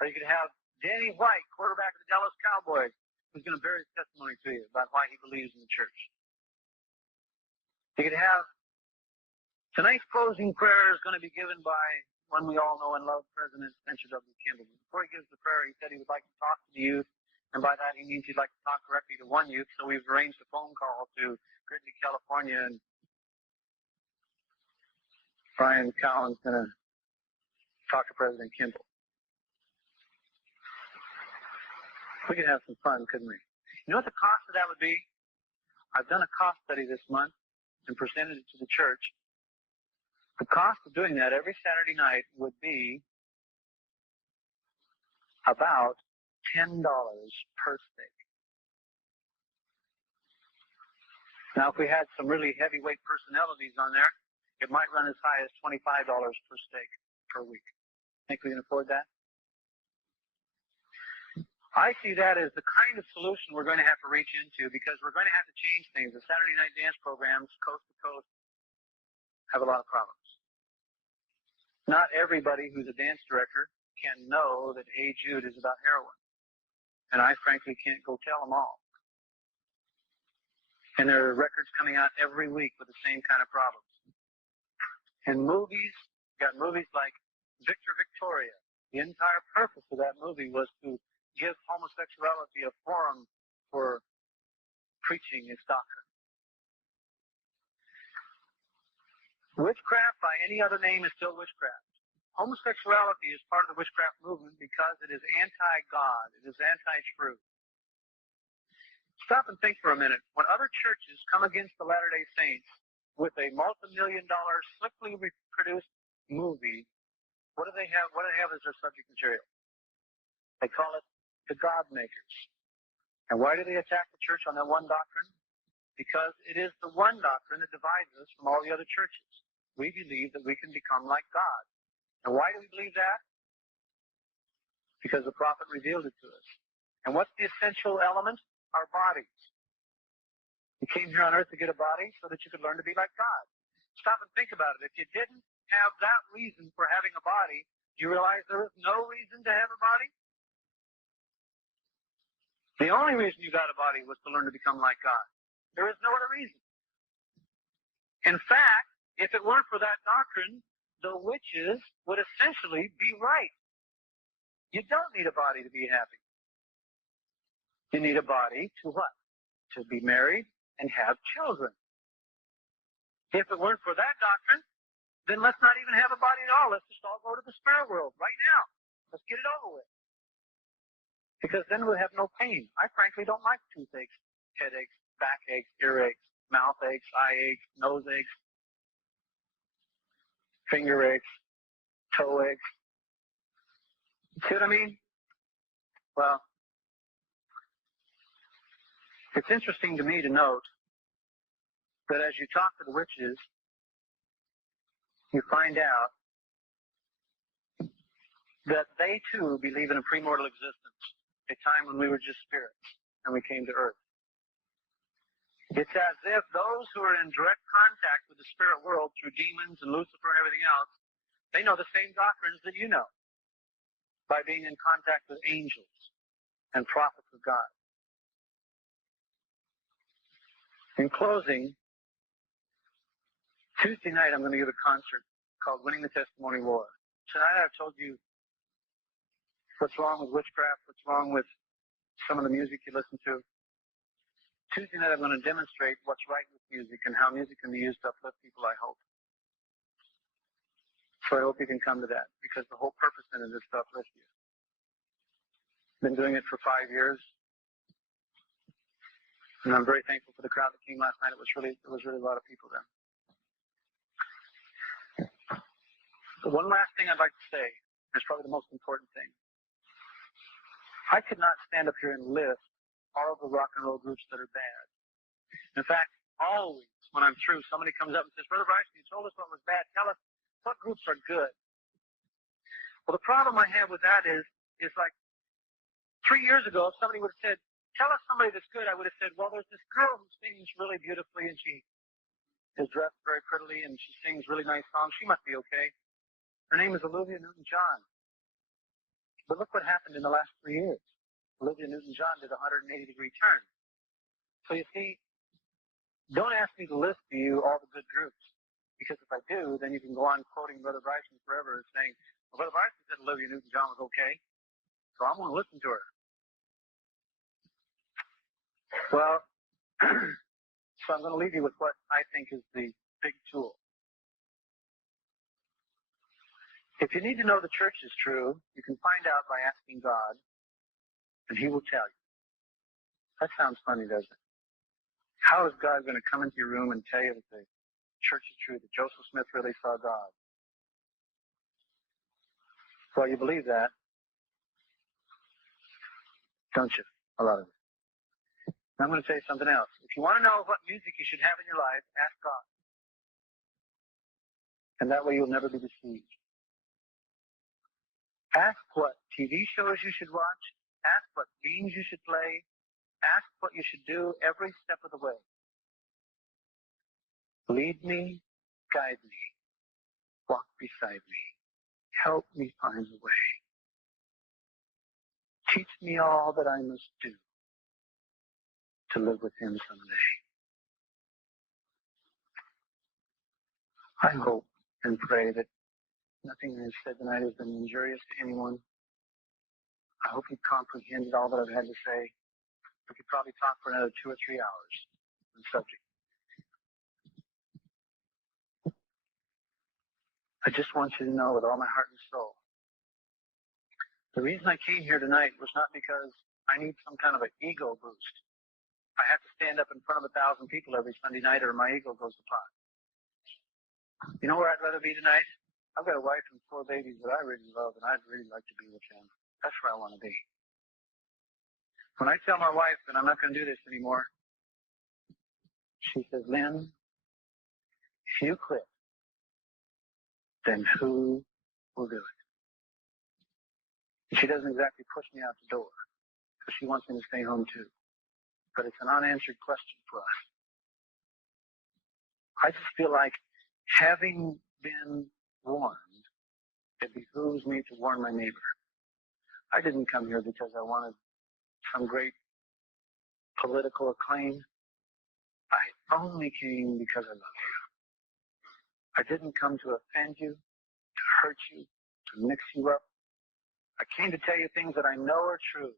Or you could have Danny White, quarterback of the Dallas Cowboys, who's going to bear his testimony to you about why he believes in the church. You could have tonight's closing prayer is going to be given by one we all know and love, President Spencer W. Kimball. Before he gives the prayer, he said he would like to talk to the youth. And by that, he means he'd like to talk directly to one youth. So we've arranged a phone call to Gridley, California, and Brian Cowan's going to talk to President Kimball. We could have some fun, couldn't we? You know what the cost of that would be? I've done a cost study this month and presented it to the church. The cost of doing that every Saturday night would be about $10 per stake. Now, if we had some really heavyweight personalities on there, it might run as high as $25 per stake per week. Think we can afford that? I see that as the kind of solution we're going to have to reach into because we're going to have to change things. The Saturday night dance programs, coast to coast, have a lot of problems. Not everybody who's a dance director can know that Hey Jude is about heroin. And I frankly can't go tell them all. And there are records coming out every week with the same kind of problems. And movies, you got movies like Victor Victoria. The entire purpose of that movie was to give homosexuality a forum for preaching its doctrine. Witchcraft by any other name is still witchcraft. Homosexuality is part of the witchcraft movement because it is anti-God. It is anti-truth. Stop and think for a minute. When other churches come against the Latter-day Saints with a multi-million-dollar, slickly reproduced movie, what do they have? What do they have as their subject material? They call it the God Makers. And why do they attack the church on that one doctrine? Because it is the one doctrine that divides us from all the other churches. We believe that we can become like God. And why do we believe that? Because the prophet revealed it to us. And what's the essential element? Our bodies. You came here on earth to get a body so that you could learn to be like God. Stop and think about it. If you didn't have that reason for having a body, do you realize there is no reason to have a body? The only reason you got a body was to learn to become like God. There is no other reason. In fact, if it weren't for that doctrine, the witches would essentially be right. You don't need a body to be happy. You need a body to what? To to be married and have children. If it weren't for that doctrine, then let's not even have a body at all. Let's just all go to the spirit world right now. Let's get it over with. Because then we'll have no pain. I frankly don't like toothaches, headaches, backaches, earaches, mouth aches, eye aches, nose aches, finger aches, toe aches. See what I mean? Well, it's interesting to me to note that as you talk to the witches, you find out that they too believe in a premortal existence, a time when we were just spirits and we came to earth. It's as if those who are in direct contact with the spirit world through demons and Lucifer and everything else, they know the same doctrines that you know by being in contact with angels and prophets of God. In closing, Tuesday night I'm going to give a concert called Winning the Testimony War. Tonight I've told you what's wrong with witchcraft, what's wrong with some of the music you listen to. Tuesday night I'm going to demonstrate what's right with music and how music can be used to uplift people, I hope. So I hope you can come to that, because the whole purpose in it is to uplift you. Been doing it for 5 years. And I'm very thankful for the crowd that came last night. It was really a lot of people there. The one last thing I'd like to say is probably the most important thing. I could not stand up here and list all of the rock and roll groups that are bad. In fact, always when I'm through, somebody comes up and says, Brother Bryson, you told us what was bad. Tell us what groups are good. Well, the problem I have with that is like 3 years ago, if somebody would have said, tell us somebody that's good, I would have said, well, there's this girl who sings really beautifully and she is dressed very prettily and she sings really nice songs. She must be okay. Her name is Olivia Newton-John. But look what happened in the last 3 years. Olivia Newton-John did a 180-degree turn. So you see, don't ask me to list to you all the good groups, because if I do, then you can go on quoting Brother Bryson forever and saying, well, Brother Bryson said Olivia Newton-John was okay, so I'm going to listen to her. Well, so I'm going to leave you with what I think is the big tool. If you need to know the church is true, you can find out by asking God, and He will tell you. That sounds funny, doesn't it? How is God going to come into your room and tell you that the church is true, that Joseph Smith really saw God? Well, you believe that, don't you? A lot of it. And I'm going to tell you something else. If you want to know what music you should have in your life, ask God. And that way you'll never be deceived. Ask what TV shows you should watch. Ask what games you should play. Ask what you should do every step of the way. Lead me, guide me, walk beside me, help me find the way. Teach me all that I must do to live with Him someday. I hope and pray that nothing I have said tonight has been injurious to anyone. I hope you've comprehended all that I've had to say. We could probably talk for another 2 or 3 hours on the subject. I just want you to know with all my heart and soul, the reason I came here tonight was not because I need some kind of an ego boost. I have to stand up in front of 1,000 people every Sunday night or my ego goes to pot. You know where I'd rather be tonight? I've got a wife and 4 babies that I really love, and I'd really like to be with them. That's where I want to be. When I tell my wife that I'm not going to do this anymore, she says, Lynn, if you quit, then who will do it? And she doesn't exactly push me out the door, because she wants me to stay home too. But it's an unanswered question for us. I just feel like, having been warned, it behooves me to warn my neighbor. I didn't come here because I wanted some great political acclaim. I only came because I love you. I didn't come to offend you, to hurt you, to mix you up. I came to tell you things that I know are true.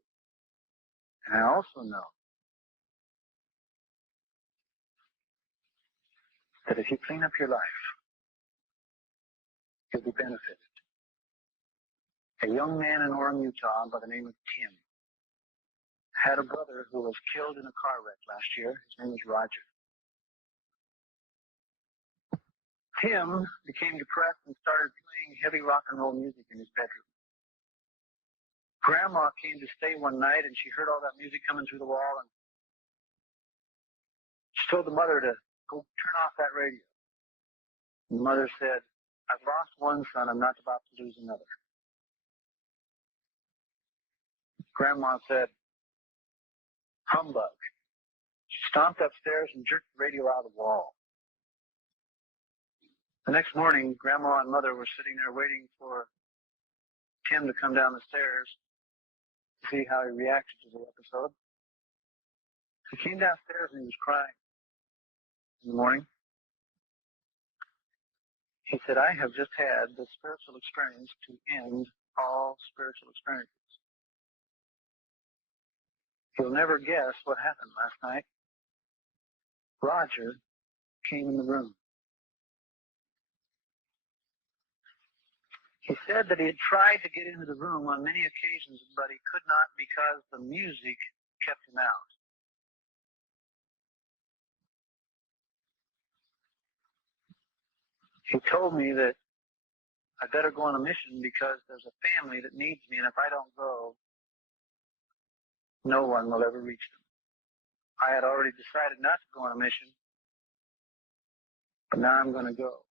And I also know that if you clean up your life, you'll be benefited. A young man in Orem, Utah, by the name of Tim, had a brother who was killed in a car wreck last year. His name was Roger. Tim became depressed and started playing heavy rock and roll music in his bedroom. Grandma came to stay one night, and she heard all that music coming through the wall, and she told the mother to go turn off that radio. And the mother said, I've lost one son, I'm not about to lose another. Grandma said, humbug. She stomped upstairs and jerked the radio out of the wall. The next morning, Grandma and Mother were sitting there waiting for Tim to come down the stairs to see how he reacted to the episode. He came downstairs and he was crying in the morning. He said, I have just had the spiritual experience to end all spiritual experiences. You'll never guess what happened last night. Roger came in the room. He said that he had tried to get into the room on many occasions, but he could not because the music kept him out. He told me that I better go on a mission because there's a family that needs me, and if I don't go, no one will ever reach them. I had already decided not to go on a mission, but now I'm going to go.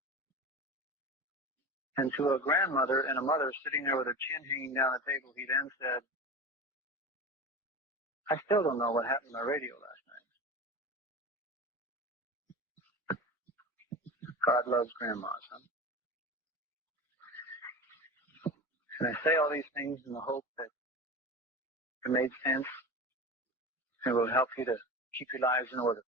And to a grandmother and a mother sitting there with her chin hanging down the table, he then said, I still don't know what happened to my radio last night. God loves grandmas, huh? And I say all these things in the hope that it made sense and will help you to keep your lives in order.